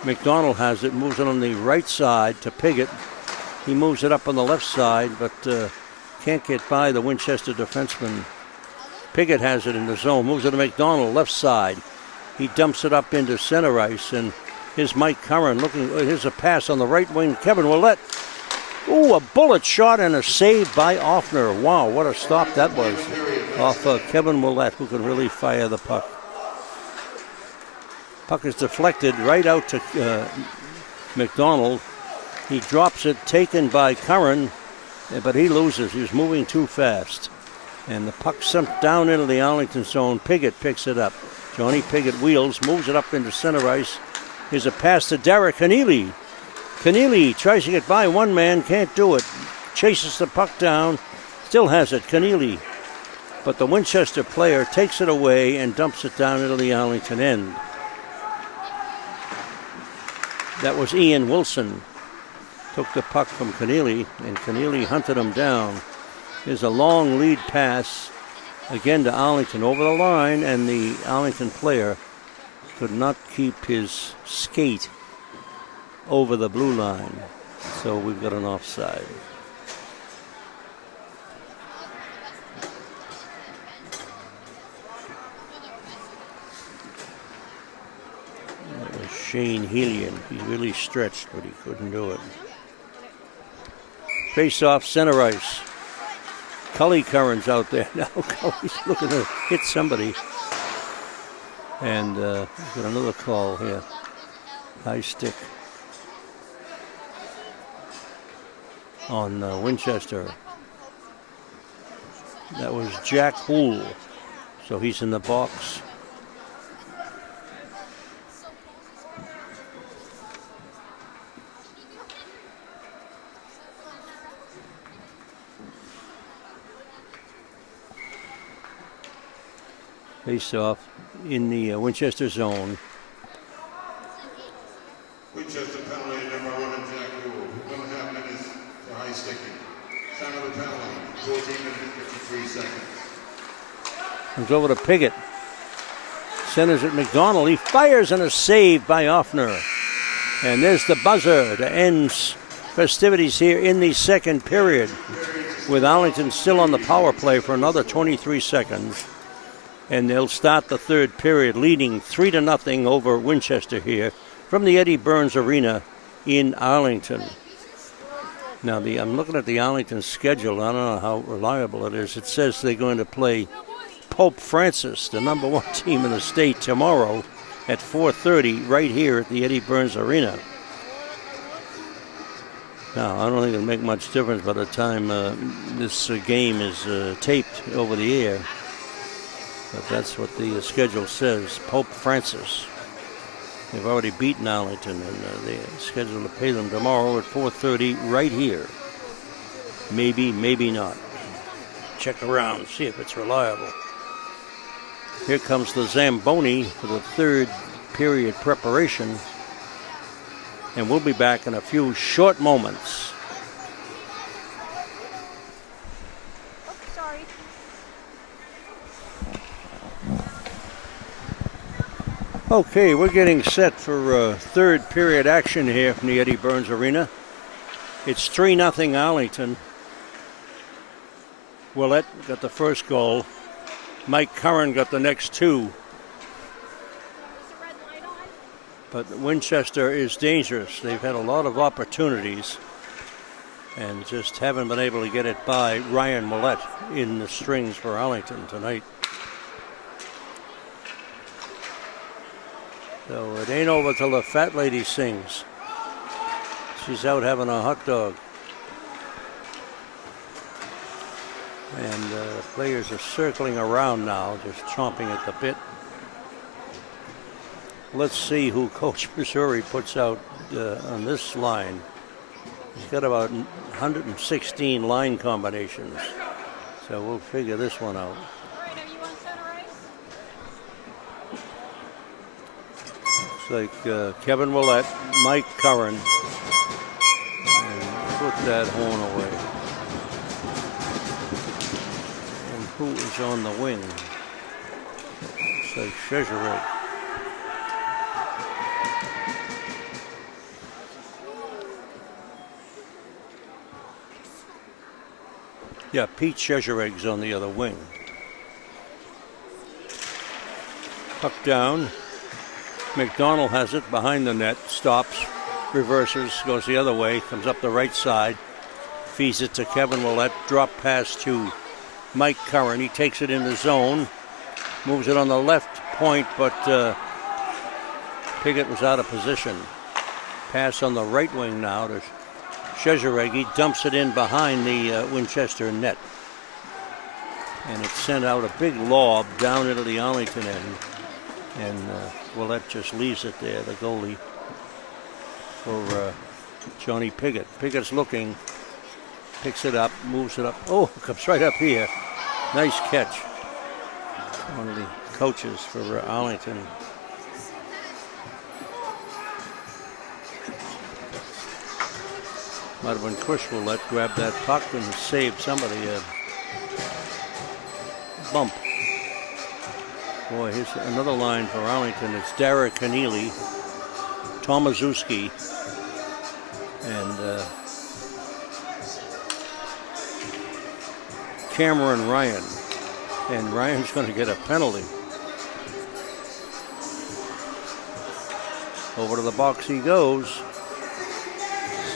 McDonald has it, moves it on the right side to Piggott. He moves it up on the left side, but can't get by the Winchester defenseman. Piggott has it in the zone, moves it to McDonald, left side. He dumps it up into center ice, and here's Mike Curran looking. Here's a pass on the right wing. Kevin Willett. Ooh, a bullet shot and a save by Offner. Wow, what a stop that was off Kevin Willett, who can really fire the puck. Puck is deflected right out to McDonald. He drops it, taken by Curran, but he loses. He's moving too fast. And the puck sent down into the Arlington zone. Piggott picks it up. Johnny Piggott wheels, moves it up into center ice. Here's a pass to Derek Keneally. Keneally tries to get by one man, can't do it. Chases the puck down, still has it, Keneally. But the Winchester player takes it away and dumps it down into the Arlington end. That was Ian Wilson. Took the puck from Keneally, and Keneally hunted him down. There's a long lead pass again to Arlington over the line, and the Arlington player could not keep his skate over the blue line. So we've got an offside. That was Shane Helian. He really stretched, but he couldn't do it. Face off center ice. Cully Curran's out there now. Cully's looking to hit somebody. And got another call here. High stick on Winchester. That was Jack Houle. So he's in the box. Face off in the Winchester zone. Winchester penalty, number 1, Jack Gould. 1.5 minutes for high sticking. Time of the penalty, 14 minutes, 53 seconds. Comes over to Piggott. Centers at McDonald. He fires and a save by Offner. And there's the buzzer to end festivities here in the second period, with Arlington still on the power play for another 23 seconds. And they'll start the third period leading 3-0 over Winchester here from the Eddie Burns Arena in Arlington. Now, I'm looking at the Arlington schedule. I don't know how reliable it is. It says they're going to play Pope Francis, the number 1 team in the state, tomorrow at 4:30 right here at the Eddie Burns Arena. Now, I don't think it'll make much difference by the time this game is taped over the air. But that's what the schedule says, Pope Francis. They've already beaten Arlington, and they're scheduled to pay them tomorrow at 4:30 right here. Maybe, maybe not. Check around, see if it's reliable. Here comes the Zamboni for the third period preparation. And we'll be back in a few short moments. Oh, sorry. Okay, we're getting set for third period action here from the Eddie Burns Arena. It's 3-0 Arlington. Willett got the first goal. Mike Curran got the next two. Is the red light on? But Winchester is dangerous. They've had a lot of opportunities and just haven't been able to get it by Ryan Willett in the strings for Arlington tonight. So it ain't over till the fat lady sings. She's out having a hot dog. And players are circling around now, just chomping at the bit. Let's see who Coach Missouri puts out on this line. He's got about 116 line combinations. So we'll figure this one out. All right, are you on center ice? Looks like Kevin Willett, Mike Curran, and put that horn away. And who is on the wing? Looks like Chezerek. Yeah, Pete Chezerek's on the other wing. Puck down. McDonald has it behind the net, stops, reverses, goes the other way, comes up the right side, feeds it to Kevin Willett, drop pass to Mike Curran. He takes it in the zone, moves it on the left point, but Piggott was out of position. Pass on the right wing now to Chezerek. He dumps it in behind the Winchester net. And it sent out a big lob down into the Arlington end. And Willett just leaves it there, the goalie, for Johnny Piggott. Piggott's looking, picks it up, moves it up. Oh, comes right up here. Nice catch. One of the coaches for Arlington. Might have been Chris Willett grabbed that puck and saved somebody a bump. Boy, here's another line for Arlington. It's Dara Keneally, Tomaszewski, and Cameron Ryan. And Ryan's going to get a penalty. Over to the box he goes.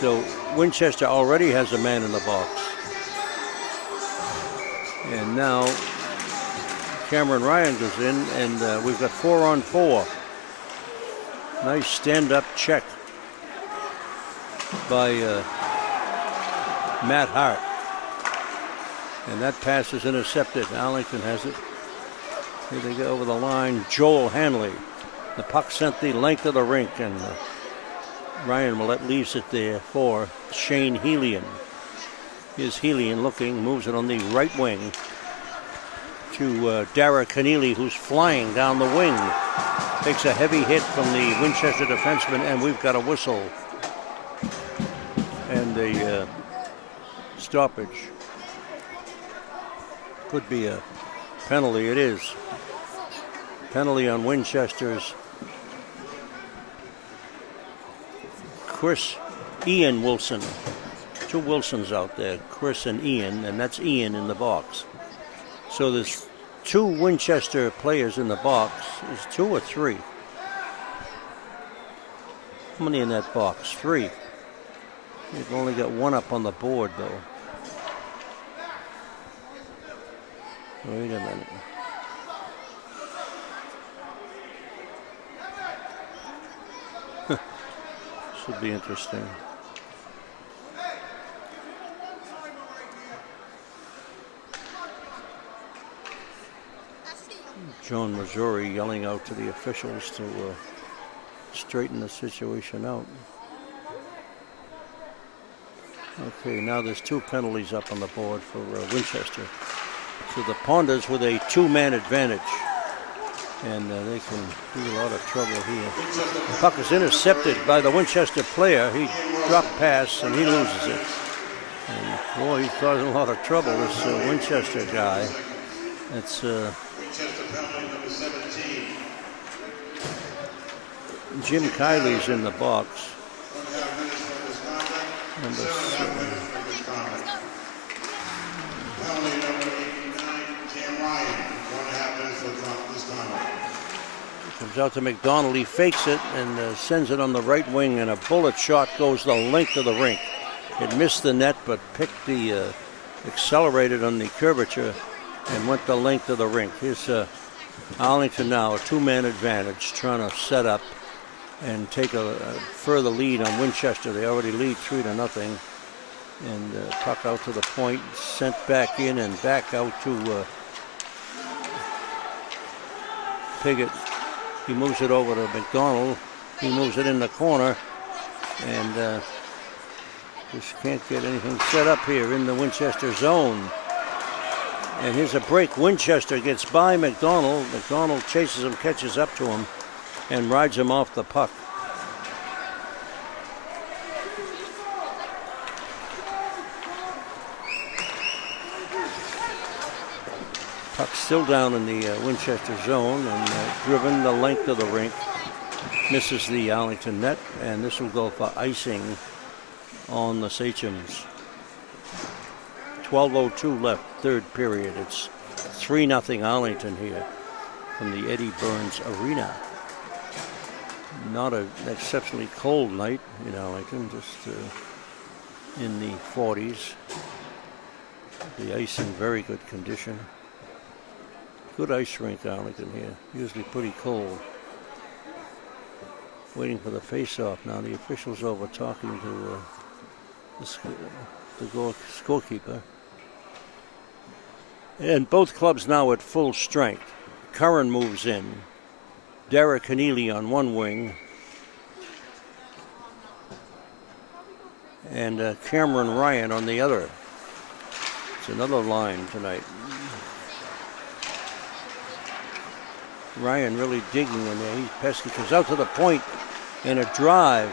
So Winchester already has a man in the box. And now Cameron Ryan goes in, and we've got 4-on-4. Nice stand-up check by Matt Hart. And that pass is intercepted. Arlington has it. Here they go over the line. Joel Hanley. The puck sent the length of the rink, and Ryan Willett leaves it there for Shane Helian. Here's Helian looking, moves it on the right wing to Dara Keneally, who's flying down the wing. Takes a heavy hit from the Winchester defenseman, and we've got a whistle. And a stoppage. Could be a penalty. It is. Penalty on Winchester's Ian Wilson. Two Wilsons out there, Chris and Ian, and that's Ian in the box. So there's two Winchester players in the box. Is two or three? How many in that box? Three. They've only got one up on the board, though. Wait a minute. Should be interesting. John Missouri yelling out to the officials to straighten the situation out. Okay, now there's two penalties up on the board for Winchester. So the Ponders with a two-man advantage. And they can do a lot of trouble here. The puck is intercepted by the Winchester player. He dropped pass and he loses it. And boy, he's causing a lot of trouble, this Winchester guy. It's Winchester penalty number 17. Jim Kiley's in the box. 1.5 minutes for misconduct. Number 7.5 7. minutes for misconduct. Penalty number 89, Cam Ryan. 1.5 minutes for misconduct. Comes out to McDonald. He fakes it and sends it on the right wing, and a bullet shot goes the length of the rink. It missed the net, but picked the accelerated on the curvature and went the length of the rink. Here's Arlington now, a two-man advantage, trying to set up and take a further lead on Winchester. They already lead 3-0. And puck out to the point, sent back in and back out to Piggott. He moves it over to McDonald. He moves it in the corner, and just can't get anything set up here in the Winchester zone. And here's a break. Winchester gets by McDonald. McDonald chases him, catches up to him, and rides him off the puck. Puck still down in the Winchester zone and driven the length of the rink. Misses the Arlington net, and this will go for icing on the Sachems. 12:02 left, third period. It's 3-0 Arlington here from the Eddie Burns Arena. Not an exceptionally cold night in Arlington, just in the 40s. The ice in very good condition. Good ice rink, Arlington here. Usually pretty cold. Waiting for the face-off now. The official's over talking to the scorekeeper. And both clubs now at full strength. Curran moves in. Derek Keneally on one wing. And Cameron Ryan on the other. It's another line tonight. Ryan really digging in there. He's pesky. Comes out to the point, and a drive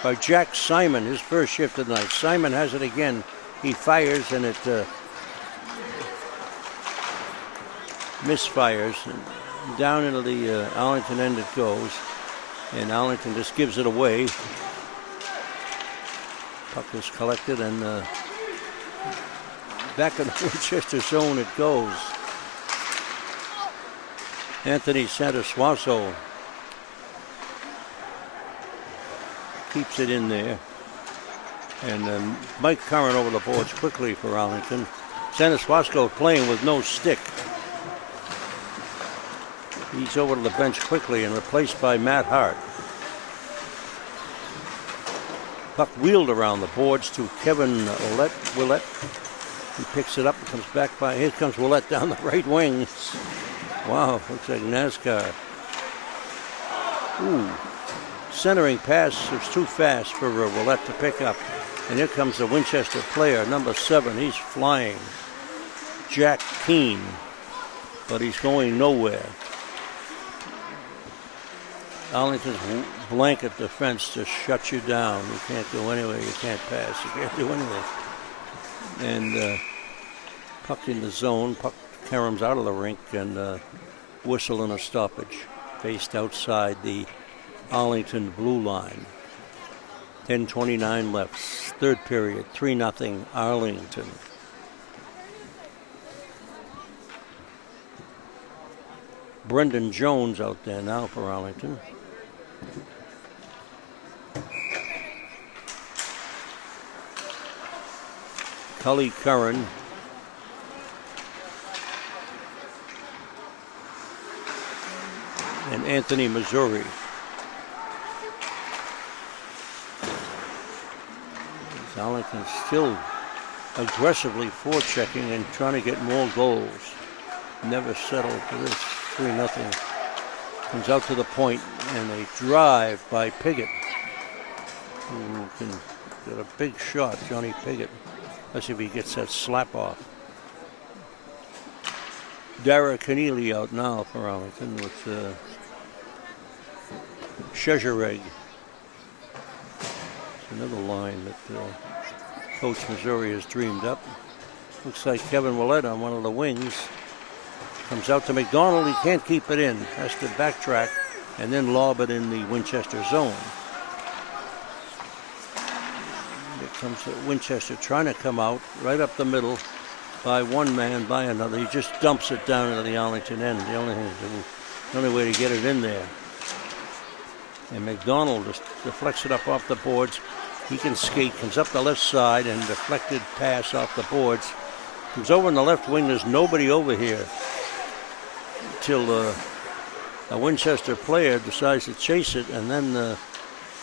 by Jack Simon, his first shift of the night. Simon has it again. He fires, and it misfires. And down into the Arlington end it goes, and Arlington just gives it away. Puck is collected, and back in the Winchester zone it goes. Anthony Santosuaso keeps it in there. And Mike Curran over the boards quickly for Arlington. Santosuaso playing with no stick. He's over to the bench quickly and replaced by Matt Hart. Puck wheeled around the boards to Kevin Willett. He picks it up and comes back by. Here comes Willett down the right wing. Wow, looks like NASCAR. Ooh, centering pass was too fast for Willett to pick up. And here comes the Winchester player, number 7. He's flying. Jack Keane. But he's going nowhere. Arlington's blanket defense just shuts you down. You can't go anywhere. You can't pass. You can't do anything. And puck in the zone. Puck caroms out of the rink, and whistle and a stoppage. Faced outside the Arlington blue line. 10:29 left. Third period. 3-0 Arlington. Brendan Jones out there now for Arlington. Cully Curran. And Anthony Missouri. Arlington still aggressively forechecking and trying to get more goals. Never settled for this. 3-0. Comes out to the point, and a drive by Piggott, who can get a big shot, Johnny Piggott. Let's see if he gets that slap off. Derek Keneally out now for Arlington with Shezhereg. Another line that Coach Missouri has dreamed up. Looks like Kevin Willett on one of the wings. Comes out to McDonald. He can't keep it in. Has to backtrack. and then lob it in the Winchester zone. Here comes Winchester trying to come out right up the middle by one man, by another. He just dumps it down into the Arlington end. The only way to get it in there. And McDonald just deflects it up off the boards. He can skate, comes up the left side and deflected pass off the boards. Comes over in the left wing. There's nobody over here until a Winchester player decides to chase it, and then the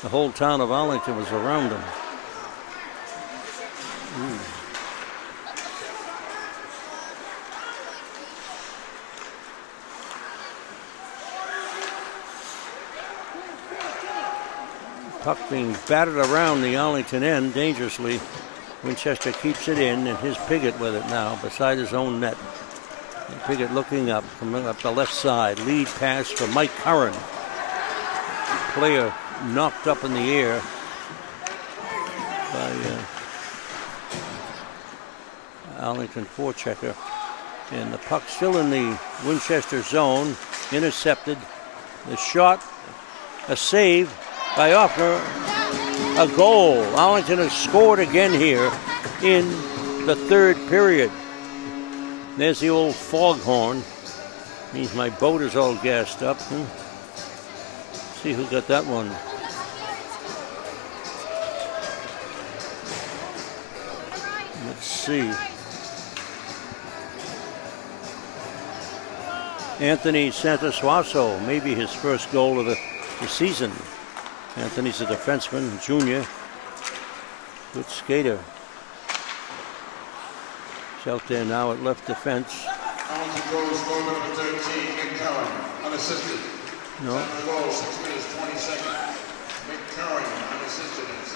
whole town of Arlington was around him. Puck being batted around the Arlington end dangerously. Winchester keeps it in, and here's Piggott with it now beside his own net. And Piggott looking up, coming up the left side. Lead pass for Mike Curran. Player knocked up in the air by Arlington forechecker. And the puck still in the Winchester zone. Intercepted. The shot, a save by Offner, a goal. Arlington has scored again here in the third period. There's the old foghorn. Means my boat is all gassed up. See who got that one. Let's see. Anthony Santasuaso, maybe his first goal of the season. Anthony's a defenseman, junior. Good skater. He's out there now at left defense. Arlington goes goal number 13, Mick Curran, unassisted. No. Time of the goal, 6 minutes, 20 seconds. Mick Curran, unassisted at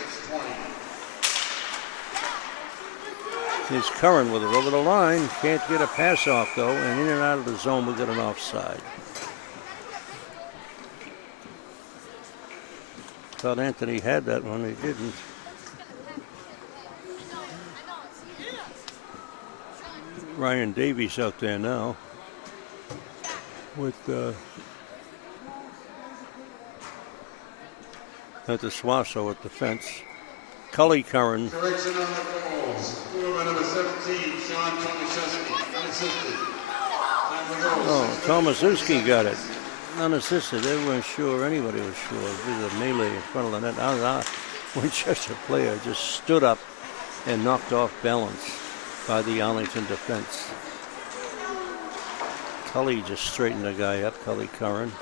6:20. Here's Curran with it over the line. Can't get a pass off, though, and in and out of the zone, we got an offside. Thought Anthony had that one, he didn't. Ryan Davies out there now with at the Swasso at defense. Cully Curran. Correction on the goals. Goal number 17, Sean Tomaszewski, unassisted. Time of the goal, Oh, 6 minutes, 20 Tomaszewski got it. seconds. Unassisted. They weren't sure. Anybody was sure. It was a melee in front of the net. Our Winchester player just stood up and knocked off balance by the Arlington defense. Cully just straightened the guy up. Cully Curran.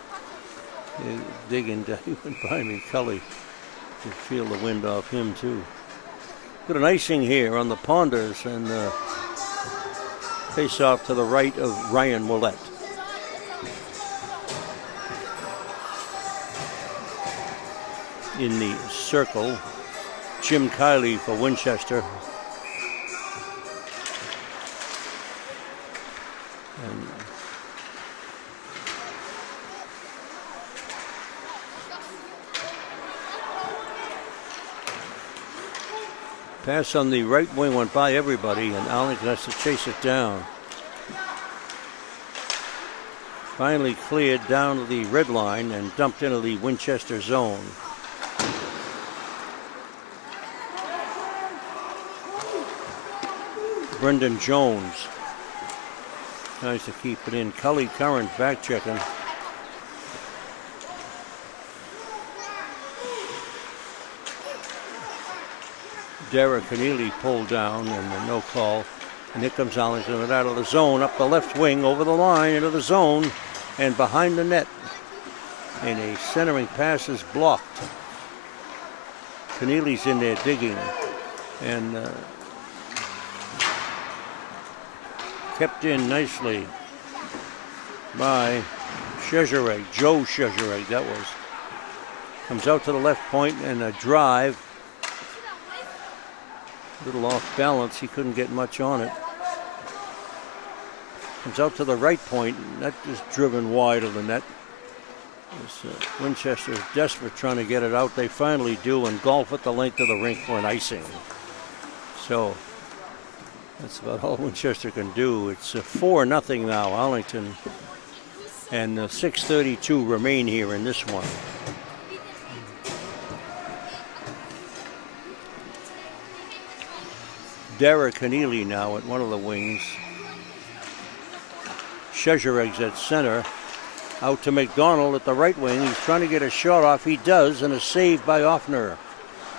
Digging down. He went by me. Cully. You feel the wind off him too. Got an icing here on the Ponders, and face off to the right of Ryan Willett. In the circle, Jim Kiley for Winchester. And pass on the right wing went by everybody, and Arlington has to chase it down. Finally cleared down to the red line and dumped into the Winchester zone. Brendan Jones tries to keep it in. Cully Curran back checking. Derek Keneally pulled down and no call. And here comes Arlington out of the zone, up the left wing, over the line, into the zone, and behind the net. And a centering pass is blocked. Keneally's in there digging. And kept in nicely by Chezereg, Joe Chezereg, that was. Comes out to the left point and a drive. A little off balance, he couldn't get much on it. Comes out to the right point, and that is driven wide of the net. Winchester is desperate trying to get it out. They finally do, and golf at the length of the rink for an icing. So that's about all Winchester can do. It's 4-0 now. Arlington And 6:32 remain here in this one. Derek Keneally now at one of the wings. Shezereg's at center. Out to McDonald at the right wing. He's trying to get a shot off. He does, and a save by Offner.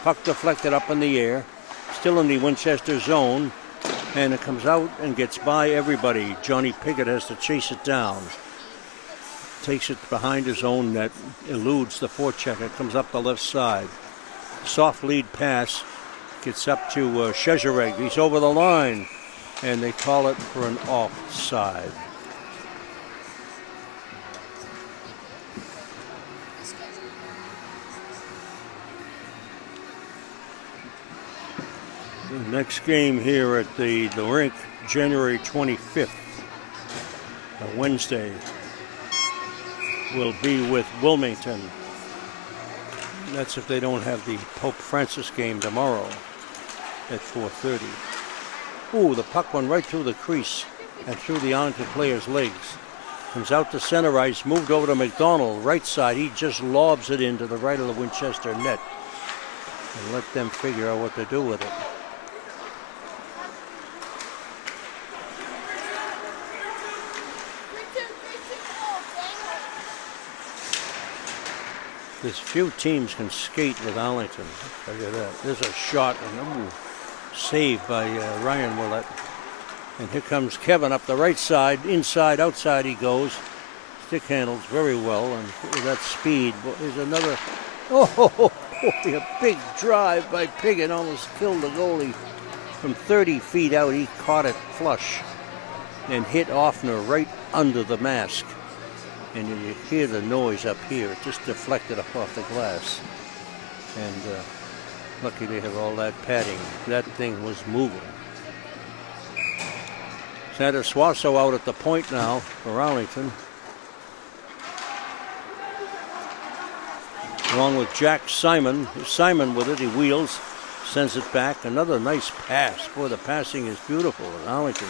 Puck deflected up in the air. Still in the Winchester zone. And it comes out and gets by everybody. Johnny Pickett has to chase it down. Takes it behind his own net. Eludes the forechecker. Comes up the left side. Soft lead pass. Gets up to Szezereg. He's over the line. And they call it for an offside. The next game here at the rink, January 25th, Wednesday, will be with Wilmington. That's if they don't have the Pope Francis game tomorrow at 4:30. Ooh, the puck went right through the crease and through the Arlington player's legs. Comes out to center ice, moved over to McDonald, right side. He just lobs it into the right of the Winchester net and let them figure out what to do with it. There's few teams can skate with Arlington. Look at that. There's a shot and saved by Ryan Willett. And here comes Kevin up the right side. Inside, outside he goes. Stick handles very well. And with that speed, there's another. Oh, boy, a big drive by Piggott. Almost killed the goalie. From 30 feet out, he caught it flush and hit Offner right under the mask. And you hear the noise up here. It just deflected up off the glass. And lucky they have all that padding. That thing was moving. Santa Suaso out at the point now for Arlington. Along with Jack Simon. Simon with it. He wheels, sends it back. Another nice pass. Boy, the passing is beautiful in Arlington.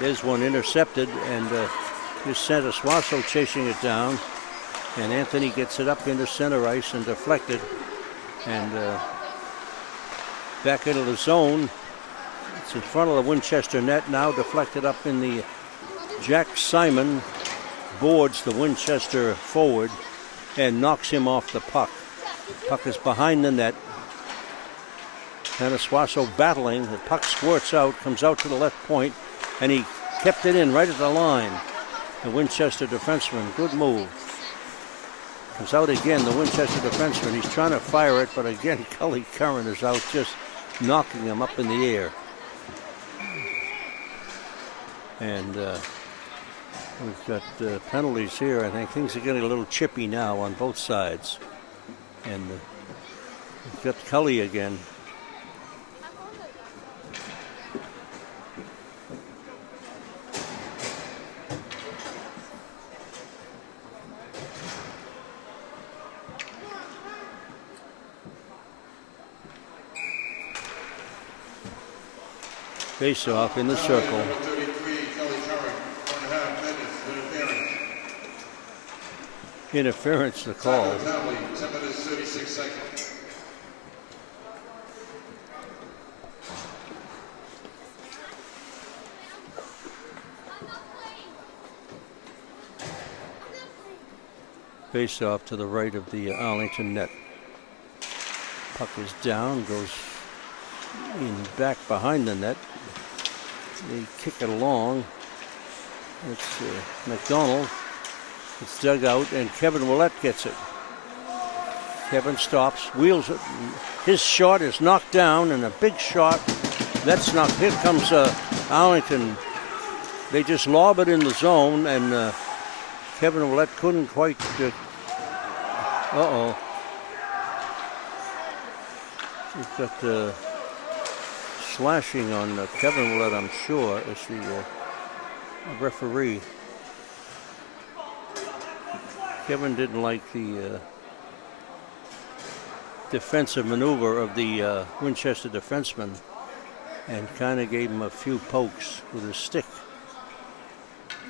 There's one intercepted, and here's Santa Suaso chasing it down, and Anthony gets it up into center ice and deflected, and back into the zone. It's in front of the Winchester net now, deflected up in the Jack Simon boards the Winchester forward and knocks him off the puck. Puck is behind the net. Santa Suaso battling. The puck squirts out, comes out to the left point, and he kept it in right at the line. The Winchester defenseman, good move. Comes out again, the Winchester defenseman. He's trying to fire it, but again, Cully Curran is out, just knocking him up in the air. And we've got penalties here. I think things are getting a little chippy now on both sides. And we've got Cully again. Face off in the circle. Interference the call. Face off to the right of the Arlington net. Puck is down, goes in back behind the net. They kick it along. It's McDonald. It's dug out, and Kevin Willett gets it. Kevin stops, wheels it. His shot is knocked down, and a big shot. That's knocked. Here comes Arlington. They just lob it in the zone, and Kevin Willett couldn't quite. We've got slashing on Kevin Willett, I'm sure, as the referee. Kevin didn't like the defensive maneuver of the Winchester defenseman and kind of gave him a few pokes with his stick.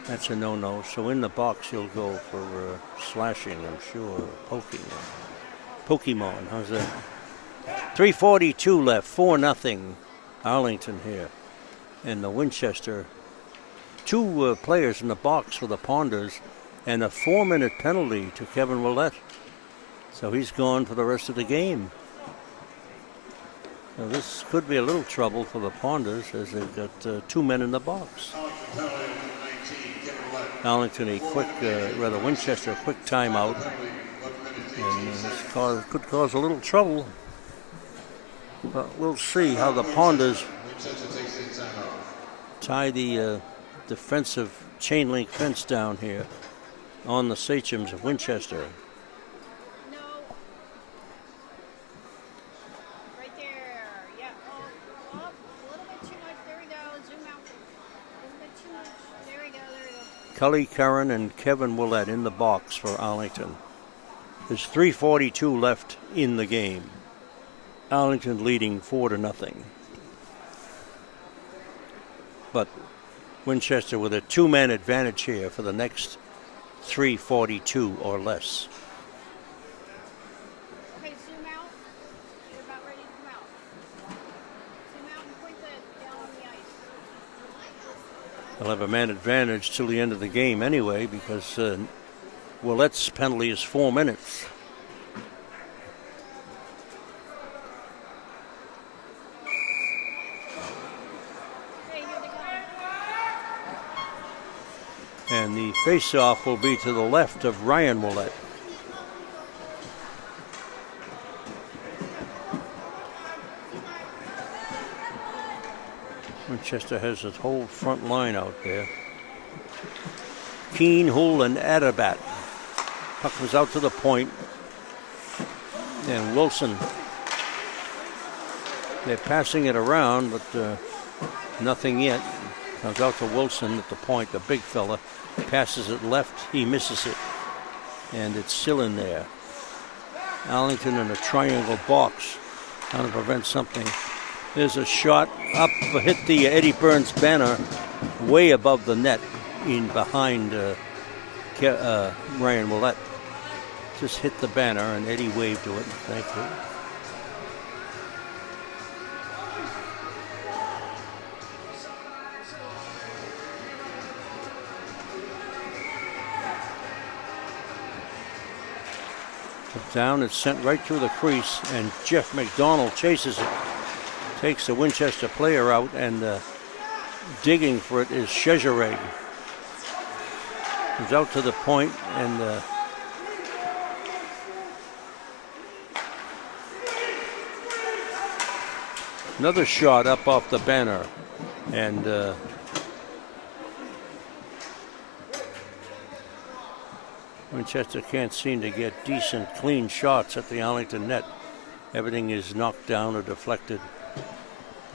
That's a no-no. So in the box, he'll go for slashing, I'm sure. Poking. Pokemon. How's that? 3:42 left. 4-0. Arlington here. And the Winchester. Two players in the box for the Ponders. And a 4-minute penalty to Kevin Willett. So he's gone for the rest of the game. So this could be a little trouble for the Ponders as they've got 2 men in the box. Arlington Winchester a quick timeout. And this could cause a little trouble. But we'll see how the Ponders tie the defensive chain link fence down here on the Sachems of Winchester. No. Right there. Yeah. Oh, a little bit too much. There we go. Zoom out. A little bit too much. There we go. There we go. Cully Curran and Kevin Willett in the box for Arlington. There's 3:42 left in the game. Arlington leading 4-0. But Winchester with a 2-man advantage here for the next 3:42 or less. Okay, zoom out. You're about ready to come out. Zoom out and point the down on the ice. They'll have a man advantage till the end of the game anyway because Willett's penalty is 4 minutes. Okay, here they go. And the face-off will be to the left of Ryan Willett. Winchester has his whole front line out there. Keene, Hull, and Adabat. Puck was out to the point. And Wilson. They're passing it around, but nothing yet. Comes out to Wilson at the point, the big fella. Passes it left, he misses it. And it's still in there. Arlington in a triangle box. Trying to prevent something. There's a shot up, hit the Eddie Burns banner way above the net in behind Ryan Willett. Just hit the banner and Eddie waved to it. Thank you. Down, it's sent right through the crease, and Jeff McDonald chases it. Takes the Winchester player out, and digging for it is Chezereg. He's out to the point, and another shot up off the banner, and Winchester can't seem to get decent, clean shots at the Arlington net. Everything is knocked down or deflected,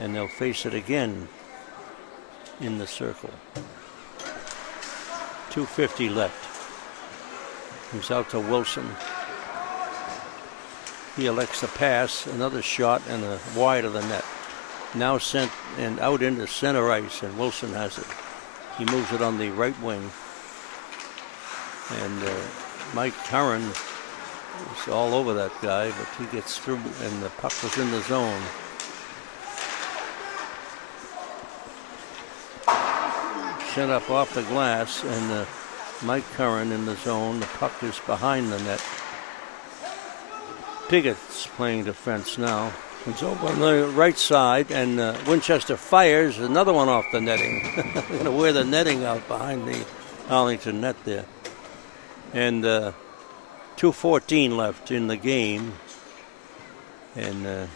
and they'll face it again in the circle. 2:50 left. Comes out to Wilson. He elects to pass, another shot, and a wide of the net. Now sent and out into center ice, and Wilson has it. He moves it on the right wing. And Mike Curran is all over that guy, but he gets through, and the puck was in the zone. Sent up off the glass, and Mike Curran in the zone. The puck is behind the net. Pigot's playing defense now. It's over on the right side, and Winchester fires another one off the netting. They're going to wear the netting out behind the Arlington net there. And 2:14 left in the game. And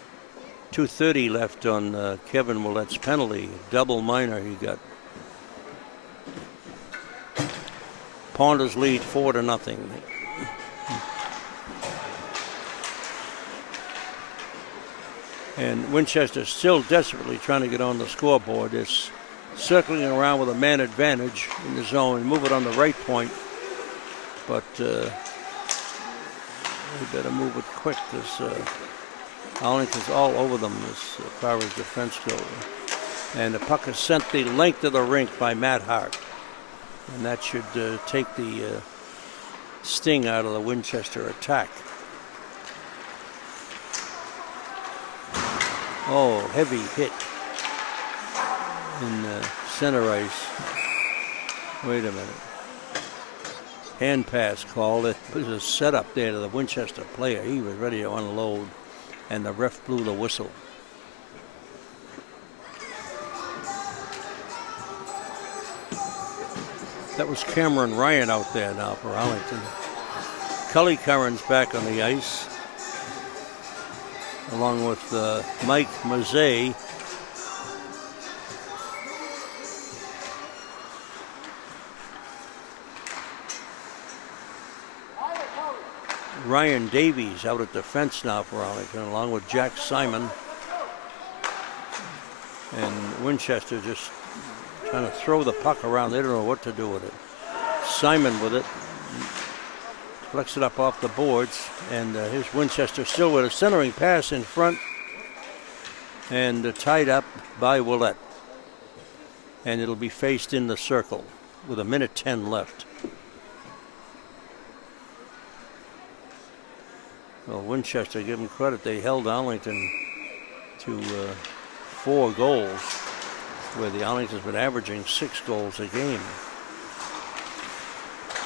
2:30 left on Kevin Willett's penalty. Double minor he got. Ponders lead 4-0. And Winchester still desperately trying to get on the scoreboard. It's circling around with a man advantage in the zone and move it on the right point. But we better move it quick because Arlington's all over them as far as defense goes. And the puck is sent the length of the rink by Matt Hart. And that should take the sting out of the Winchester attack. Oh, heavy hit in center ice. Wait a minute. Hand pass called. It was a setup there to the Winchester player. He was ready to unload, and the ref blew the whistle. That was Cameron Ryan out there now for Arlington. Cully Curran's back on the ice, along with Mike Mazzei. Ryan Davies out at defense now for Arlington, along with Jack Simon. And Winchester just trying to throw the puck around. They don't know what to do with it. Simon with it. Flicks it up off the boards. And here's Winchester still with a centering pass in front. And tied up by Willett. And it'll be faced in the circle with 1:10 left. Well, Winchester, give them credit. They held Arlington to 4 goals, where the Arlington's been averaging 6 goals a game.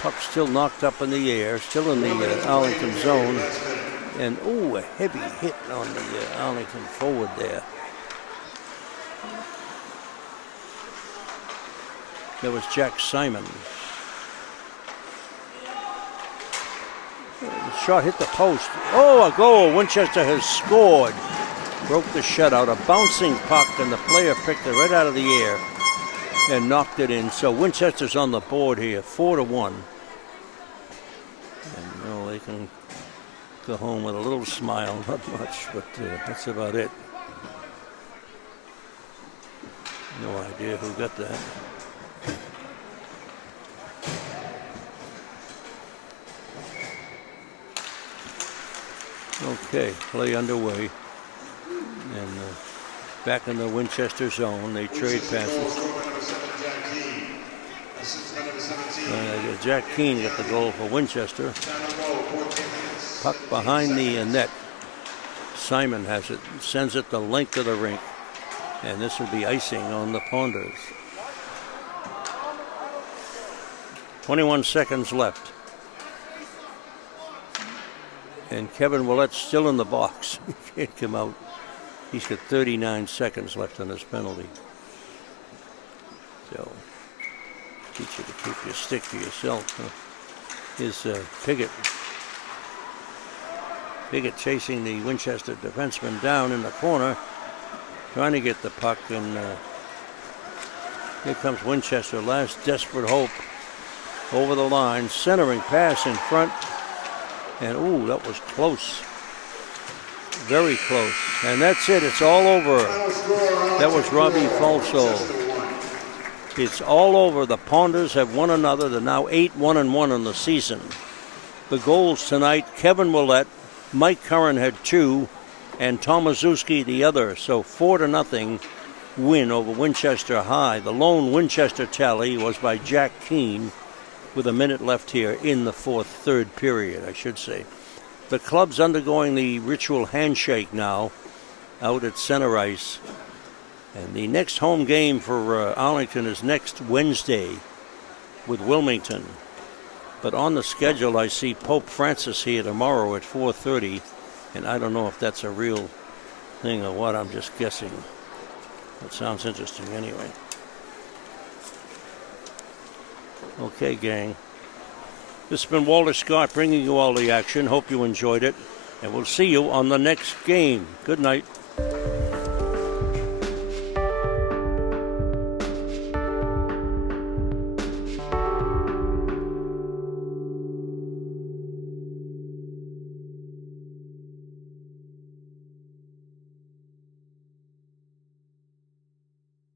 Puck still knocked up in the air, still in the Arlington zone. And, ooh, a heavy hit on the Arlington forward there. That was Jack Simon. The shot hit the post. Oh, a goal. Winchester has scored. Broke the shutout. A bouncing puck, and the player picked it right out of the air and knocked it in. So Winchester's on the board here, 4-1. And they can go home with a little smile. Not much, but that's about it. No idea who got that. Okay, play underway. And back in the Winchester zone, they trade passes. Jack Keane got the goal for Winchester. Puck behind the net. Simon has it, sends it the length of the rink. And this will be icing on the Ponders. 21 seconds left. And Kevin Willett's still in the box. He can't come out. He's got 39 seconds left on his penalty. So, teach you to keep your stick to yourself. Here's Piggott. Piggott chasing the Winchester defenseman down in the corner, trying to get the puck. And here comes Winchester, last desperate hope. Over the line, centering pass in front. And, ooh, that was close. Very close. And that's it. It's all over. That was Robbie Falso. It's all over. The Ponders have won another. They're now 8-1-1 in the season. The goals tonight, Kevin Willett, Mike Curran had 2, and Tomaszewski the other. So 4-0 win over Winchester High. The lone Winchester tally was by Jack Keane, with a minute left here in the third period, I should say. The club's undergoing the ritual handshake now out at center ice. And the next home game for Arlington is next Wednesday with Wilmington. But on the schedule, I see Pope Francis here tomorrow at 4:30. And I don't know if that's a real thing or what. I'm just guessing. That sounds interesting anyway. Okay, gang. This has been Walter Scott bringing you all the action. Hope you enjoyed it. And we'll see you on the next game. Good night.